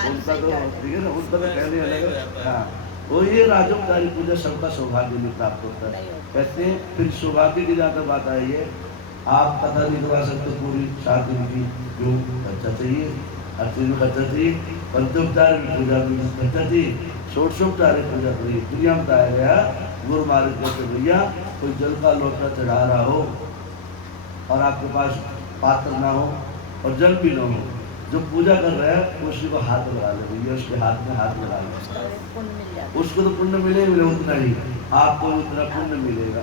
उनका तो ठीक है ना, उनका तो कहने अलग है। हाँ, तो ये राजोपचारी पूजा सबका सौभाग्य में प्राप्त होता है। नहीं होता। कहते हैं फिर सौभाग्य की जहाँ तक बात आई है, आप कथा नहीं करवा सकते पूरी 7 दिन की, क्यों? खर्चा चाहिए, हर चीज में खर्चा चाहिए, पंचोपचार में पूजा में खर्चा चाहिए, षोडशोपचार में पूजा करिए। दुनिया में बताया गया, गुरु महाराज कहते भैया कोई जल का लोटा चढ़ा रहा हो और आपके पास पात्र ना हो और जल भी ना हो, जो पूजा कर रहा है उसी को हाथ लगा ले भैया, उसके हाथ में हाथ लगा ले, उसका पुण्य मिल जाता उसको तो पुण्य मिले मिले उतना ही, आपको उतना पुण्य मिलेगा।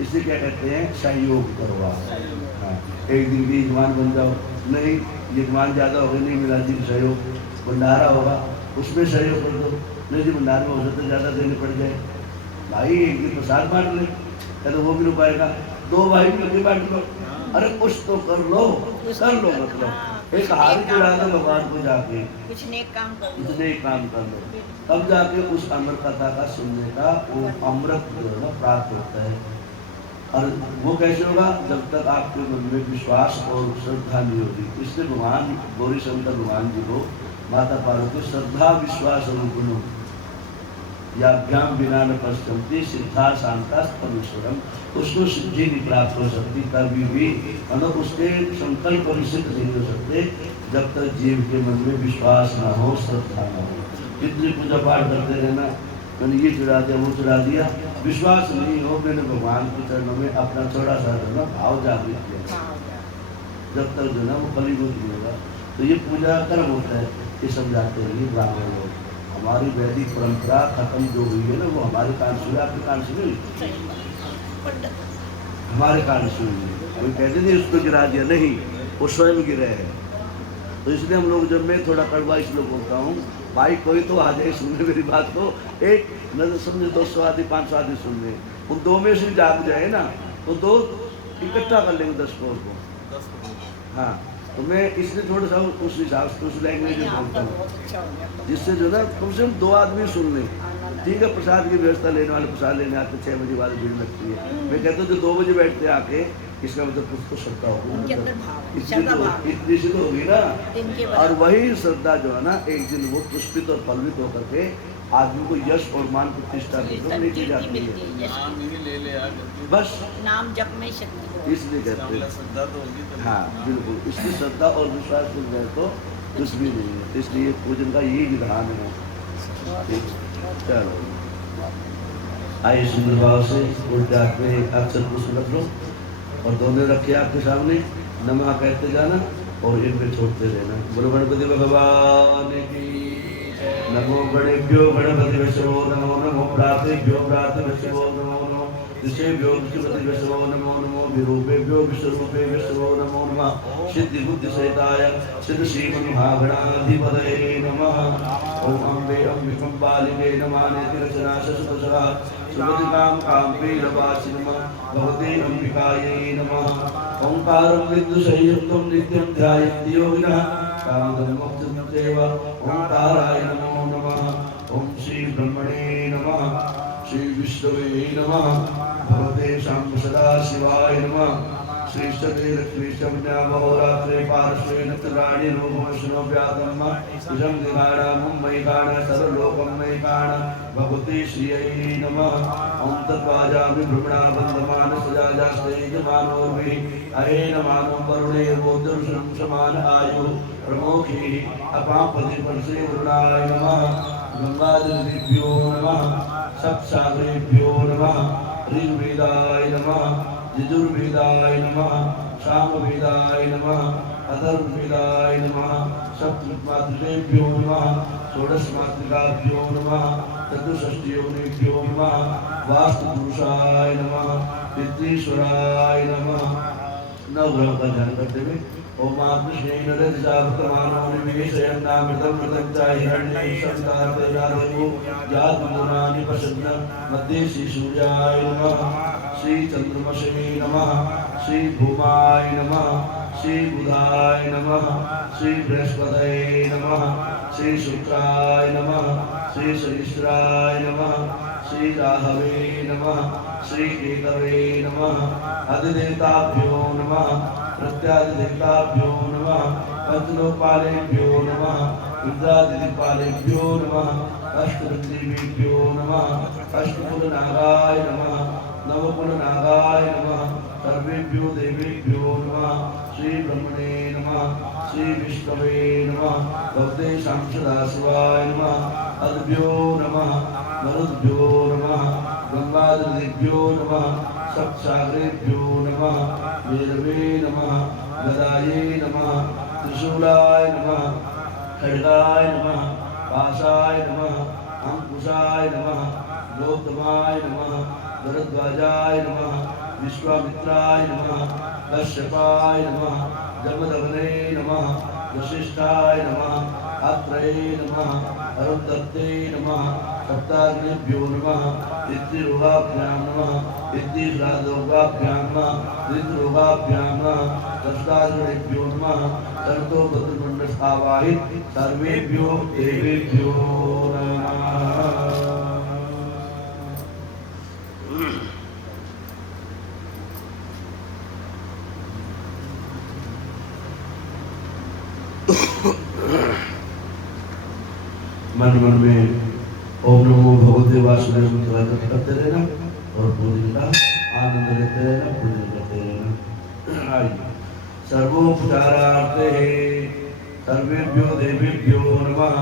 इसे क्या कहते हैं? सहयोग करवा। हाँ, एक दिन भी यजमान बन जाओ, नहीं यजमान ज़्यादा हो गए, नहीं मिला जी सहयोग, भंडारा होगा उसमें सहयोग कर दो, नहीं जी भंडारे में हो सकता ज्यादा देने पड़ जाए, भाई एक दिन प्रसाद बांट ले, या तो वो भी नहीं पाएगा, 2 भाई मिलकर बांट लो, अरे कुछ तो कर लो, मतलब एक हाथ चढ़ा दो भगवान को जाके, कुछ नेक काम कर लो, कुछ नहीं काम कर लो, तब जाके उस अमर कथा का सुनने का वो अमृत जो है ना प्राप्त होता है। और वो कैसे होगा? जब तक आपके मन में विश्वास और श्रद्धा नहीं होगी। इसलिए भगवान गौरी शंकर भगवान जी को माता पार्वती श्रद्धा विश्वास अनुगुणों याभ्याम बिना न पश्चंती सिद्धा शांता परमेश्वरम, उसको सिद्धि नहीं प्राप्त हो सकती कभी भी, मतलब उसके संकल्प सिद्ध नहीं हो सकते जब तक जीव के मन में विश्वास ना हो, श्रद्धा ना हो। कितनी पूजा पाठ करते रहना, मैंने ये चढ़ा दिया वो चढ़ा दिया, विश्वास नहीं हो मैंने भगवान के चरणों में अपना थोड़ा सा जो ना भाव जागृत किया, जब तक जो ना वो फलीभूत नहीं होगा। तो ये पूजा कर्म होता है, ये समझाते रहिए ब्राह्मण लोग। हमारी वैदिक परंपरा खत्म जो हुई है ना, वो हमारे कान से हुई, आपके कान से नहीं, हमारे कान से हुई। कोई कहते नहीं उसको गिरा दिया, नहीं, वो स्वयं गिरे हैं। तो इसलिए हम लोग, जब मैं थोड़ा कड़वा इसलिए बोलता हूँ, भाई कोई तो आ जाए सुनने मेरी बात को, एक नजर समझे 200 आदमी 500 आदमी सुन ले, उन 2 में से जाग जाए ना तो 2 इकट्ठा कर लेंगे 10 को। हाँ, तो मैं इसलिए थोड़ा सा उस हिसाब से उस लैंग्वेज में बोलता हूँ, जिससे जो ना कम से कम 2 आदमी सुन लें। ठीक है, प्रसाद की व्यवस्था लेने वाले प्रसाद लेने आते 6 बजे बाद भीड़ लगती है, मैं कहता हूँ जो 2 बजे बैठते आके, इसका मतलब कुछ तो श्रद्धा होगी, इतनी सी तो होगी ना। और वही श्रद्धा जो है ना, एक दिन वो पुष्पित और फलवित होकर के आदमी को यश और मान प्रतिष्ठा नीचे जाती है, बस नाम जप में शक्ति, इसलिए कहते हैं श्रद्धा तो होगी। हाँ बिल्कुल, इसकी श्रद्धा और विश्वास मिल जाए तो कुछ भी नहीं है, इसलिए पूजन का यही विधान है। चलो आइए सुंदर भाव से उल्टे हाथ में अक्षर पुष्प रख लो और दोनों रखे आपके सामने, नमः कहते जाना और इन पे छोड़ते रहना। बोलो गणपति भगवान की। नमो गणेभ्यो गणपति वैष्णवो नमो नमो प्रातेभ्यो प्राते वैष्णवो नमो नमो ऋषेभ्यो ऋषिपति वैष्णवो नमो नमो विरूपेभ्यो विश्वरूपे वैष्णवो नमो नमः सिद्धि बुद्धि सहिताय सिद्ध श्री महागणाधिपतये नमः। ओम अम्बे अम्बिकाम्बालिके नमः नेतिरचना शशुतसरा सुमतिकां काम्बीरवासि नमः भगवते अम्बिकायै नमः। ओंकारं विद्युषयुक्तं नित्यं ध्यायन्ति योगिनः कामदं मोक्षदं ओंकाराय नमो नमः। ओम श्री ब्रह्मणे नमः श्री विष्णवे नमः भगवते शाम सदा शिवाय नमः। श्री सते लक्ष्मी शमन्यावहोरात्रे पार्श्वे नक्षत्राणि रूपमश्नो व्यातम् इदं दिनानां मयिकाण सर्वलोकं मयिकाण भगवते श्रियै नमः। ओम तत्वाजामि भ्रमणा बन्धमान सजाजास्ते जमानोर्भिः अहेन मानो वरुणे रोदर्शनं समान आयु प्रमोखी अपापति परसे वरुणाय नमः। गंगाजलेभ्यो नमः सप्तसागरेभ्यो नमः। ऋग्वेदाय नमः यजुर्वेदाय नमः सामवेदाय नमः अथर्ववेदाय नमः सप्तमातृभ्यो नमः षोडशमातृकाभ्यो नमः चतुष्षष्टियोनिभ्यो नमः वास्तुपुरुषाय नमः पितृश्वराय नमः। नवग्रह का ध्यान करते हुए ओम कृष्णे नरजावतमानो निवेशयन्नामृतं मृतं च हिरण्यं संतापयामो जातमुनानि प्रसन्न मध्ये श्री सूर्याय नमः श्री चंद्रमसे नमः श्री भूमाय नमः श्री बुधाय नमः श्री बृहस्पतये नमः श्री शुक्राय नमः श्री शनिश्चराय नमः श्री राहवे नमः श्री केतवे नमः अधिदेवताभ्यो नमः प्रत्यादिदेवताभ्यो नमः पंचलोकपालेभ्यो नमः रुद्रादिपालेभ्यो नमः अष्टदेवेभ्यो नमः अष्टकुलनागाय नमः नवकुलनागाय नमः सर्वेभ्यो देवेभ्यो नमः श्री ब्रह्मणे नमः श्री विष्णवे नमः भक्ते सांसदाशिवाय नमः अद्भ्यो नमः मरुद्भ्यो नमः गंगाधरेभ्यो नमः सप्तसागरेभ्यो नमः वेदवे नमः गदाये नमः त्रिशूलाय नमः खड्गाय नमः पाशाय नमः अंकुशाय नमः गौतमाय नमः भरद्वाजाय नमः विश्वामित्राय नमः कश्यपाय नमः जमदग्ने नमः वशिष्ठाय नमः अत्रये नमः अरुन्धत्ते नमः सप्ताग्नेभ्यो नमः इत्रिरोगाभ्यां नमः इत्रिश्राद्धरोगाभ्यां नमः ऋतुरोगाभ्यां नमः दशदाग्नेभ्यो नमः सर्वतोपद्रमण्डलस्थावाहित सर्वेभ्यो देवेभ्यो नमः। मन मन में ओम नमो भगवते वासुदेव मंत्र करते रहना और पूजन का आनंद लेते रहना, पूजन करते रहना। आइए सर्वोपचारार्थे सर्वेभ्यो देवेभ्यो नमः।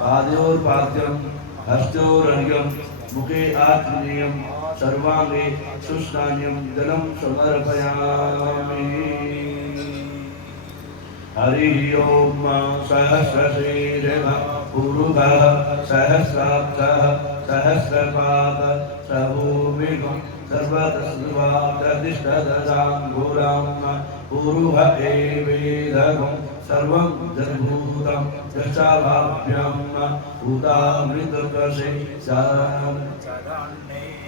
पाद्योर्पाद्यं हस्तोरर्घ्यं मुखे आत्मनीयं सर्वांगे सुस्नान्यं जलं समर्पयामि। हरि ओम सहस्रशीर्षः पुरुषः सहस्राक्षः सहस्रपाद सहूमिकं सर्वतस्वातिष्ठदशाङ्गुलं पुरुष एवेदकं सर्वं जगद्भूतं यशाभाभ्यं भूतामृतकषे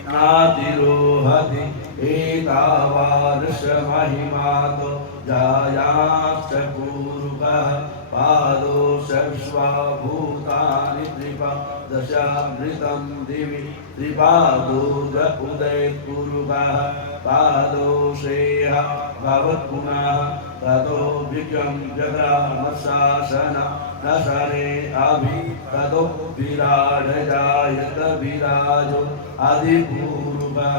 नातिरोहति एतावादृश महिमातो जायाश्च पूरुकः पादो सर्वभूतानि त्रिपादशामृतं दिवि त्रिपादोद उदयपूरुकः पादो श्रेयः भवत्पुनः ततो विक्रम जग्रामशासन नशरे अभि ततो विराड जायत विराजो आदिपूरुकः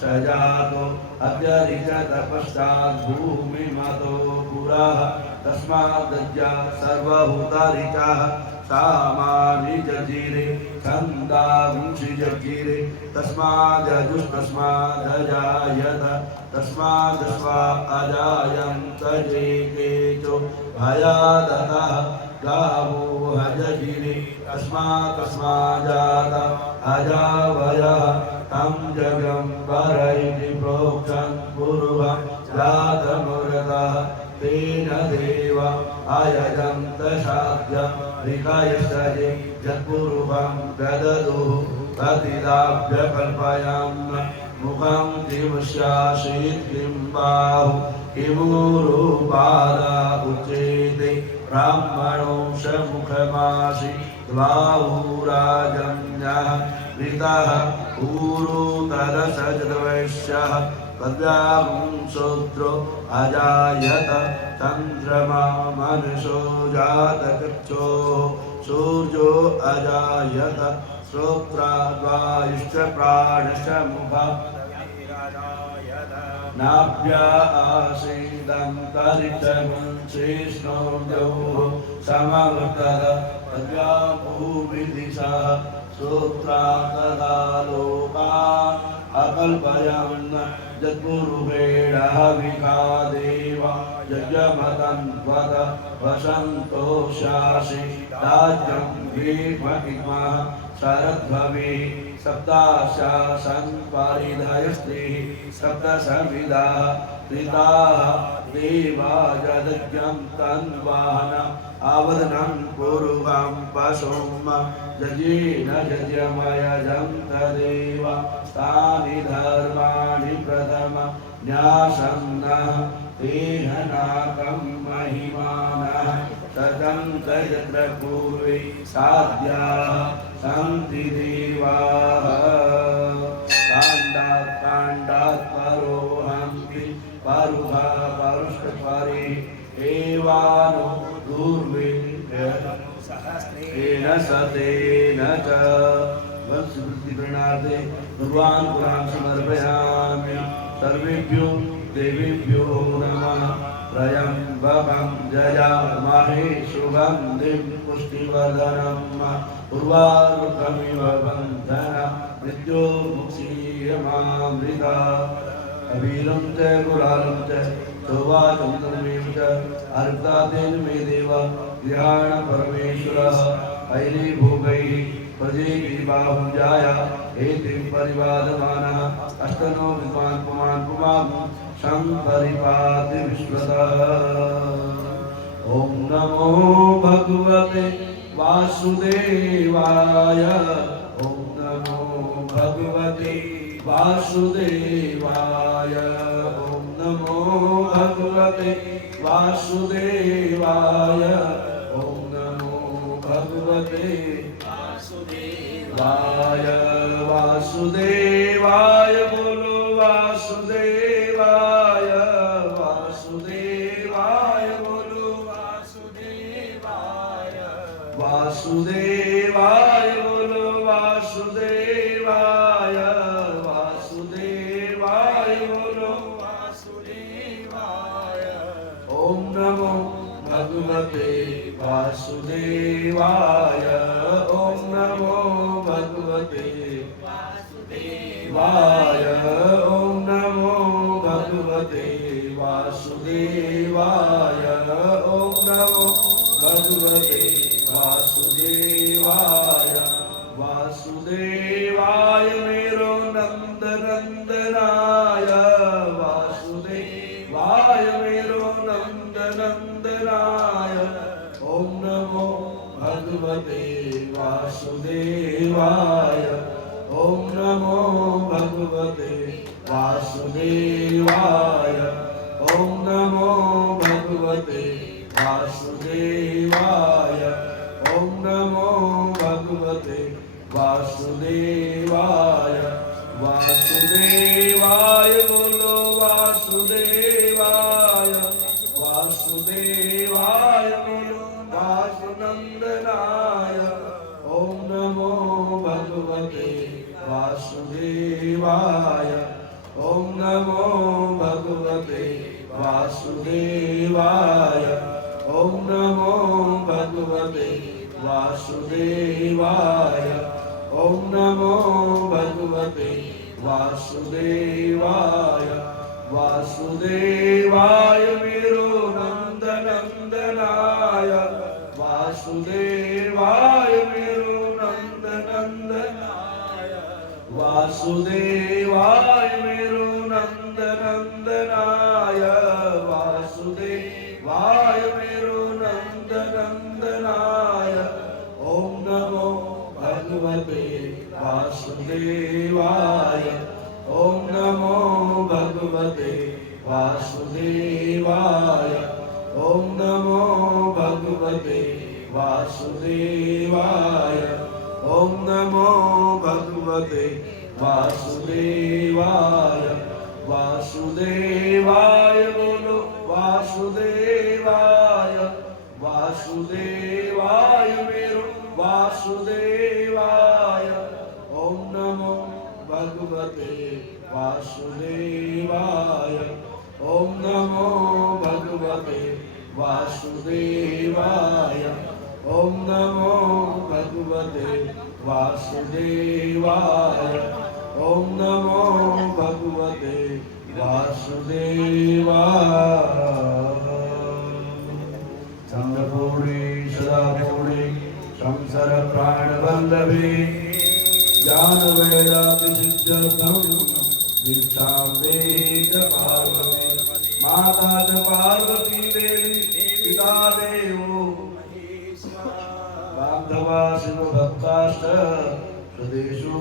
सजातो अत्यरिचत पश्चात् भूमिमतो पुरः तस्मादज्जा सर्वभूतारिचः सामानि जजीरे छन्दांसि जजीरे तस्मादजुस्तस्मादजायत तस्मादस्वा अजायन्त जेकेचो भयादतः गावो हजजीरे तस्माजात अजावयः तं जगम्बरैति प्रोक्षन् पुरुषं जातमुरतः तेन देव अयजन्त शाद्य ऋषयस्तजे यत्पुरुषं दददुः तदिदाभ्यकल्पयन् मुखं किमुष्यासीत् किं बाहु किमुरुपाद उच्यते ब्राह्मणो मुखमासि द्वाहुराजन्यः ऋतः ऊरुतरसजद्वैश्यः पद्यामुंशूद्रो अजायत चन्द्रमा मनसो जातकृच्छोः सूर्यो अजायत श्रोत्राद्वायुश्च प्राणश्च मुखा नाभ्या आसीदन्तरिक्षमंशेष्णोर्योः समवर्तत तद्व्याभूमिदिशः श्रोत्रा तदा लोकान् अकल्पयन् यत्पुरुषेणः विखादेवा यज्ञमतन्वत वसन्तोषासि राज्यं भीमहिमः शरद्भवे सप्ताशासन् पारिधयस्त्रीः सप्तसंविदाः कृताः देवा यज्ञं तन्वाहन आवदनं पूर्वं पशुं यजेन यज्ञमयजन्त देवा तानि धर्माणि प्रथम न्यासन्नः तेन नाकं महिमानः तदन्त यत्र पूर्वे साध्याः सन्ति देवाः काण्डात् काण्डात् परो हन्ति परुषः परुष्टपरि एवानो दूर्वे तेन सतेन च वंशवृद्धि प्रणार्थे भगवान पुराण समर्पयामि। सर्वेभ्यो देवेभ्यो नमः। त्र्यम्बकं जयामहे सुगन्धिं पुष्टिवर्धनम् उर्वारुकमिव बन्धना मृत्योर्मुक्षीयमामृता। अबीरं च गुलालं च शोभाचन्दनमेव च अर्घ्यातेन मे देव गृहाण परमेश्वरः। ऐले भोगैः प्रजेभिर्बाहुं जाया एतिं परिवादमानः अष्टनो विद्वान् पुमान् पुमान् संपरिपाति विश्वतः। ॐ नमो भगवते वासुदेवाय। ॐ नमो भगवते वासुदेवाय। ॐ नमो भगवते वासुदेवाय। ॐ नमो भगवते वासुदेवाय। वासुदेवाय बोलो वासुदेवाय। वासुदेवाय बोलो वासुदेवाय। वासुदेवाय बोलो वासुदेवाय। वासुदेवाय बोलो वासुदेवाय। ओम नमो भगवते वासुदेवाय। ओम नमो भगवते वासुदेवाय। ओम नमो भगवते वासुदेवाय। ओम नमो भगवते वासुदेवाय। वासुदेवाय मेरो नंद नंदनाय। वासुदेवाय मेरो नंद नंदनाय। ओम नमो भगवते वासुदेवाय। ओम नमो भगवते वासुदेवाय। ओम नमो भगवते वासुदेवाय। ओम नमो भगवते वासुदेवाय। वासुदेवाय बोलो वासुदेवाय। वासुदेवाय बोलो वासुनंदनाय। ओम नमो भगवते वासुदेवाय। ओम नमो भगवते वासुदेवाय। ओम नमो भगवते वासुदेवाय। ओम नमो भगवते वासुदेवाय। वासुदेवाय मेरो नंद नंदनाय। वासुदेवाय मेरो नंद नंदनाय। वासुदेवाय मेरो नंद नंदनाय। वासुदेवाय मेरो नंद नंदनाय। ओम नमो भगवते वासुदेवाय। ओम नमो भगवते वासुदेवाय। ओम नमो भगवते वासुदेवाय। ओम नमो भगवते वासुदेवाय। वासुदेवाय बोलो वासुदेवाय। वासुदेवाय मेरो वासुदेवाय। ओम नमो भगवते वासुदेवाय। ओम नमो भगवते वासुदेवाय। ओम नमो भगवते वासुदेवाय। ओम नमो भगवते वासुदेवाय। चंद्रपूर्णे सदापूर्णे संसार प्राणवल्लभे ज्ञान वैराग्य सिद्ध्यर्थम दीक्षां देहि च पार्वती। माता च पार्वती देवी पिता देवो बांधवा शिव भक्ताश्च स्वदेशो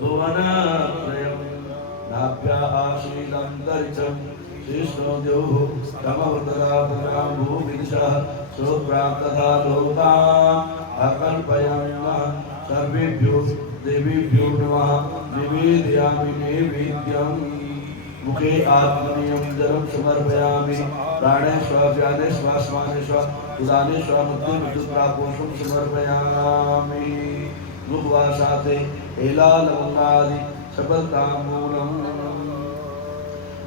भुवनत्रयम्। नाभ्या आशीलन्तरिक्षं शिष्णोद्योः तमवतरापुरां भूमिदिशः सोप्रां तथा लोकान् अकल्पयामः। सर्वेभ्यो देवीभ्यो नमः। निवेदयामि नैवेद्यम्। मुखे आत्मनियम जलम समर्पयामि प्राणे स्वाव्याने श्वासमाने श्वास उदाने स्वामुद्दे विद्युत्प्रापोषम समर्पयामि मुखवासाते एला लवंगादि सबतामूलम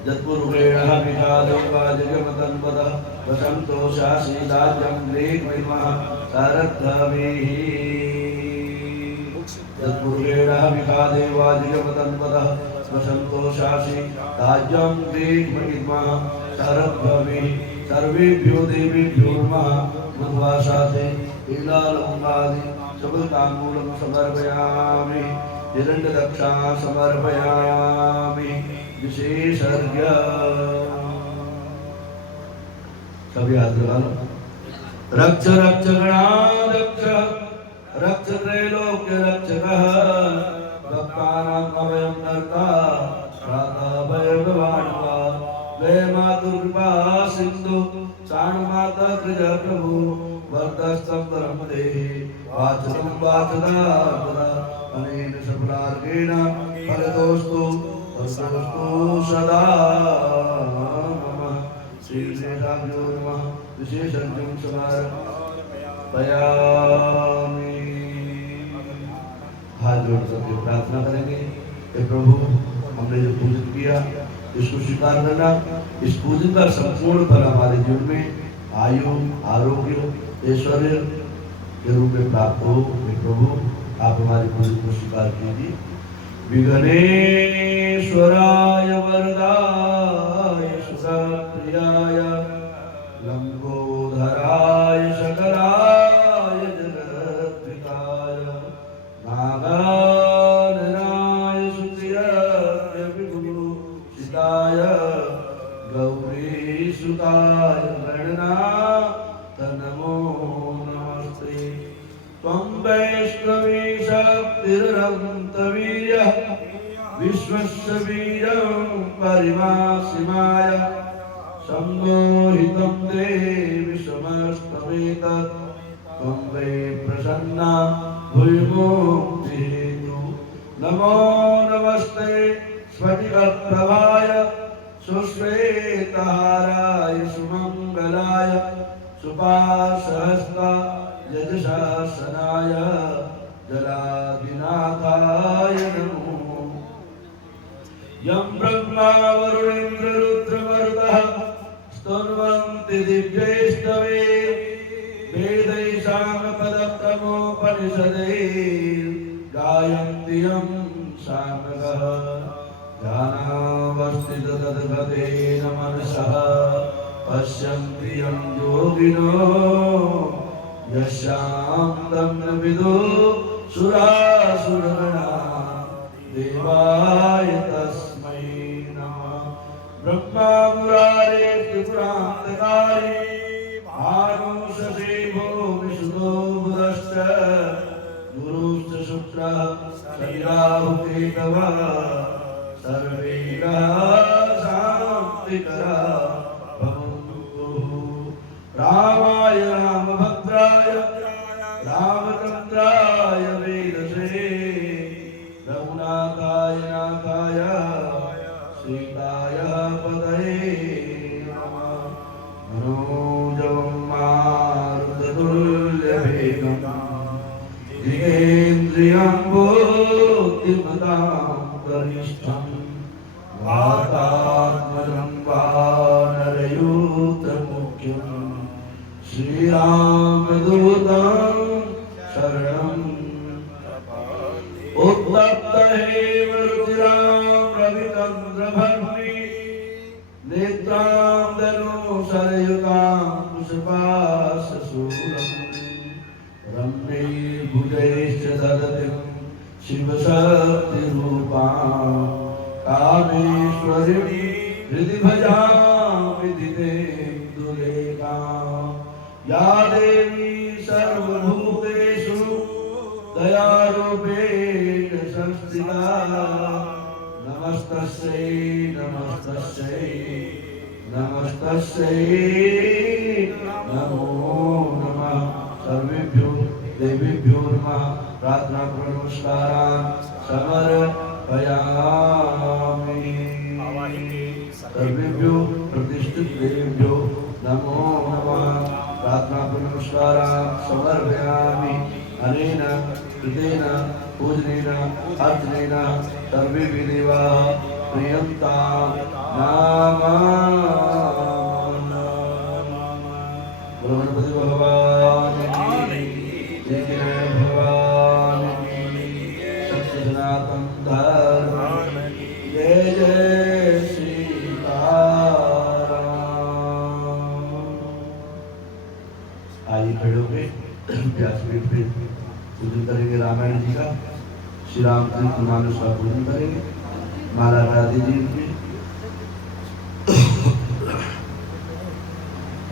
जत्पुरुषेणः विकादेवाजगमतन्वदः वसन्तो शासीदाज्यं ग्रीग्विमः सारद्धवेहि जत्पुरुषेणः विकादेवाजगमतन्वदः वसन्तो शासीदाज्यं ग्रीग्विमः सारद्धवेहि सर्वेभ्यो देवेभ्यो नमः मध्वासाते लीलालम्बादि सबतामूलं समर्पयामि हिरण्यदक्षा समर्पयामि विशेषज्ञ सभी हाथ लगा लो रक्ष रक्ष गणाध्यक्ष रक्ष त्रैलोक्य रक्षकः भक्तानां अभयं कर्ता भ्राता भयभवानवा वे मातुर्कृपा सिन्धु चाणुमाता कृज प्रभु वरदस्तं वरं देहि वाचनं वाचदापदा अनेन सफलार्गेण फलतोऽस्तु सदा नमः श्री गणेशाभ्यो नमः विशेषज्ञं समर्पयामि। हाथ जोड़ करके प्रार्थना करेंगे कि प्रभु हमने जो पूजन किया इसको स्वीकार करना, इस पूजन का संपूर्ण फल हमारे जीवन में आयु आरोग्य ऐश्वर्य के रूप में प्राप्त हो। प्रभु आप हमारे पूजन को स्वीकार कीजिए। विघ्नेश्वराय वरदाय सुरप्रियाय लंबोदराय शकराय जगत्पिताय नागाननाय सुप्रियाय विभूषिताय गौरीसुताय गणनाथ नमो नमस्ते। त्वं वैष्णवी शक्तिरनन्तवीर्यः विश्वस्य वीर्यं परिमासिमाय सम्मोहितं देवि समस्तमेतत् त्वं वै प्रसन्ना भूयोऽप्येतु। नमो नमस्ते स्फटिकप्रभाय सुश्वेतहाराय सुमङ्गलाय सुपाशहस्ता यजशासनाय जलाधिनाथाय नमो। यं ब्रह्मा वरुणेन्द्र रुद्रमरुतः स्तुवन्ति दिव्यैस्तवे वेदैः सामपदक्रमोपनिषदैः गायन्ति यं सामगः ध्यानावस्थिततद्गतेन मनसः पश्यन्ति यं योगिनो यस्यां तं न विदुः सुरासुरगणा देवाय तस्मै नमः। ब्रह्मा मुरारे त्रिपुरान्तकारी भानुषसेवो विशुद्धो बुधश्च गुरुश्च शुक्रः शनिराहुकेतवः सर्वैरः शान्तिकरः भवन्तु। रामाय रामभद्राय रामचन्द्राय वेदसे रघुनाथाय नाथाय सीताय पतये नमः। मनोजवं मारुततुल्यवेगं जितेन्द्रियं बुद्धिमतां वरिष्ठं वातात्मजं वानरयूथमुख्यं श्रीरामदूतं शरणं उत्तप्त हेम रुचिरां रविचन्द्रभर्मि नेत्रां धनुषरयुतां कुशपाशशूलम् रम्ये भुजैश्च ददतिं शिवशक्तिरूपां कामेश्वरीं हृदि भजामि दिनेन्दुलेखां। या देवी सर्वभूतेषु दयारूपेण संस्थिता नमस्तस्यै नमस्तस्यै नमस्तस्यै नमो नमः। सर्वेभ्यो देवेभ्यो नमः। प्रार्थना नमस्कारान् समर्पयामि। नमस्कारान् समर्पयामि अनेन कृतेन पूजनेन अर्चनेन सर्वेऽपि देवाः प्रियन्तां नाम गणपति भगवान की जय भगवान की सत्य सनातन धर्म जय जय सीताराम। आइए खड़े होके व्यासपीठ पे पूजन करेंगे रामायण जी का, श्री रामचरितमानस का पूजन करेंगे। माला राधे जी की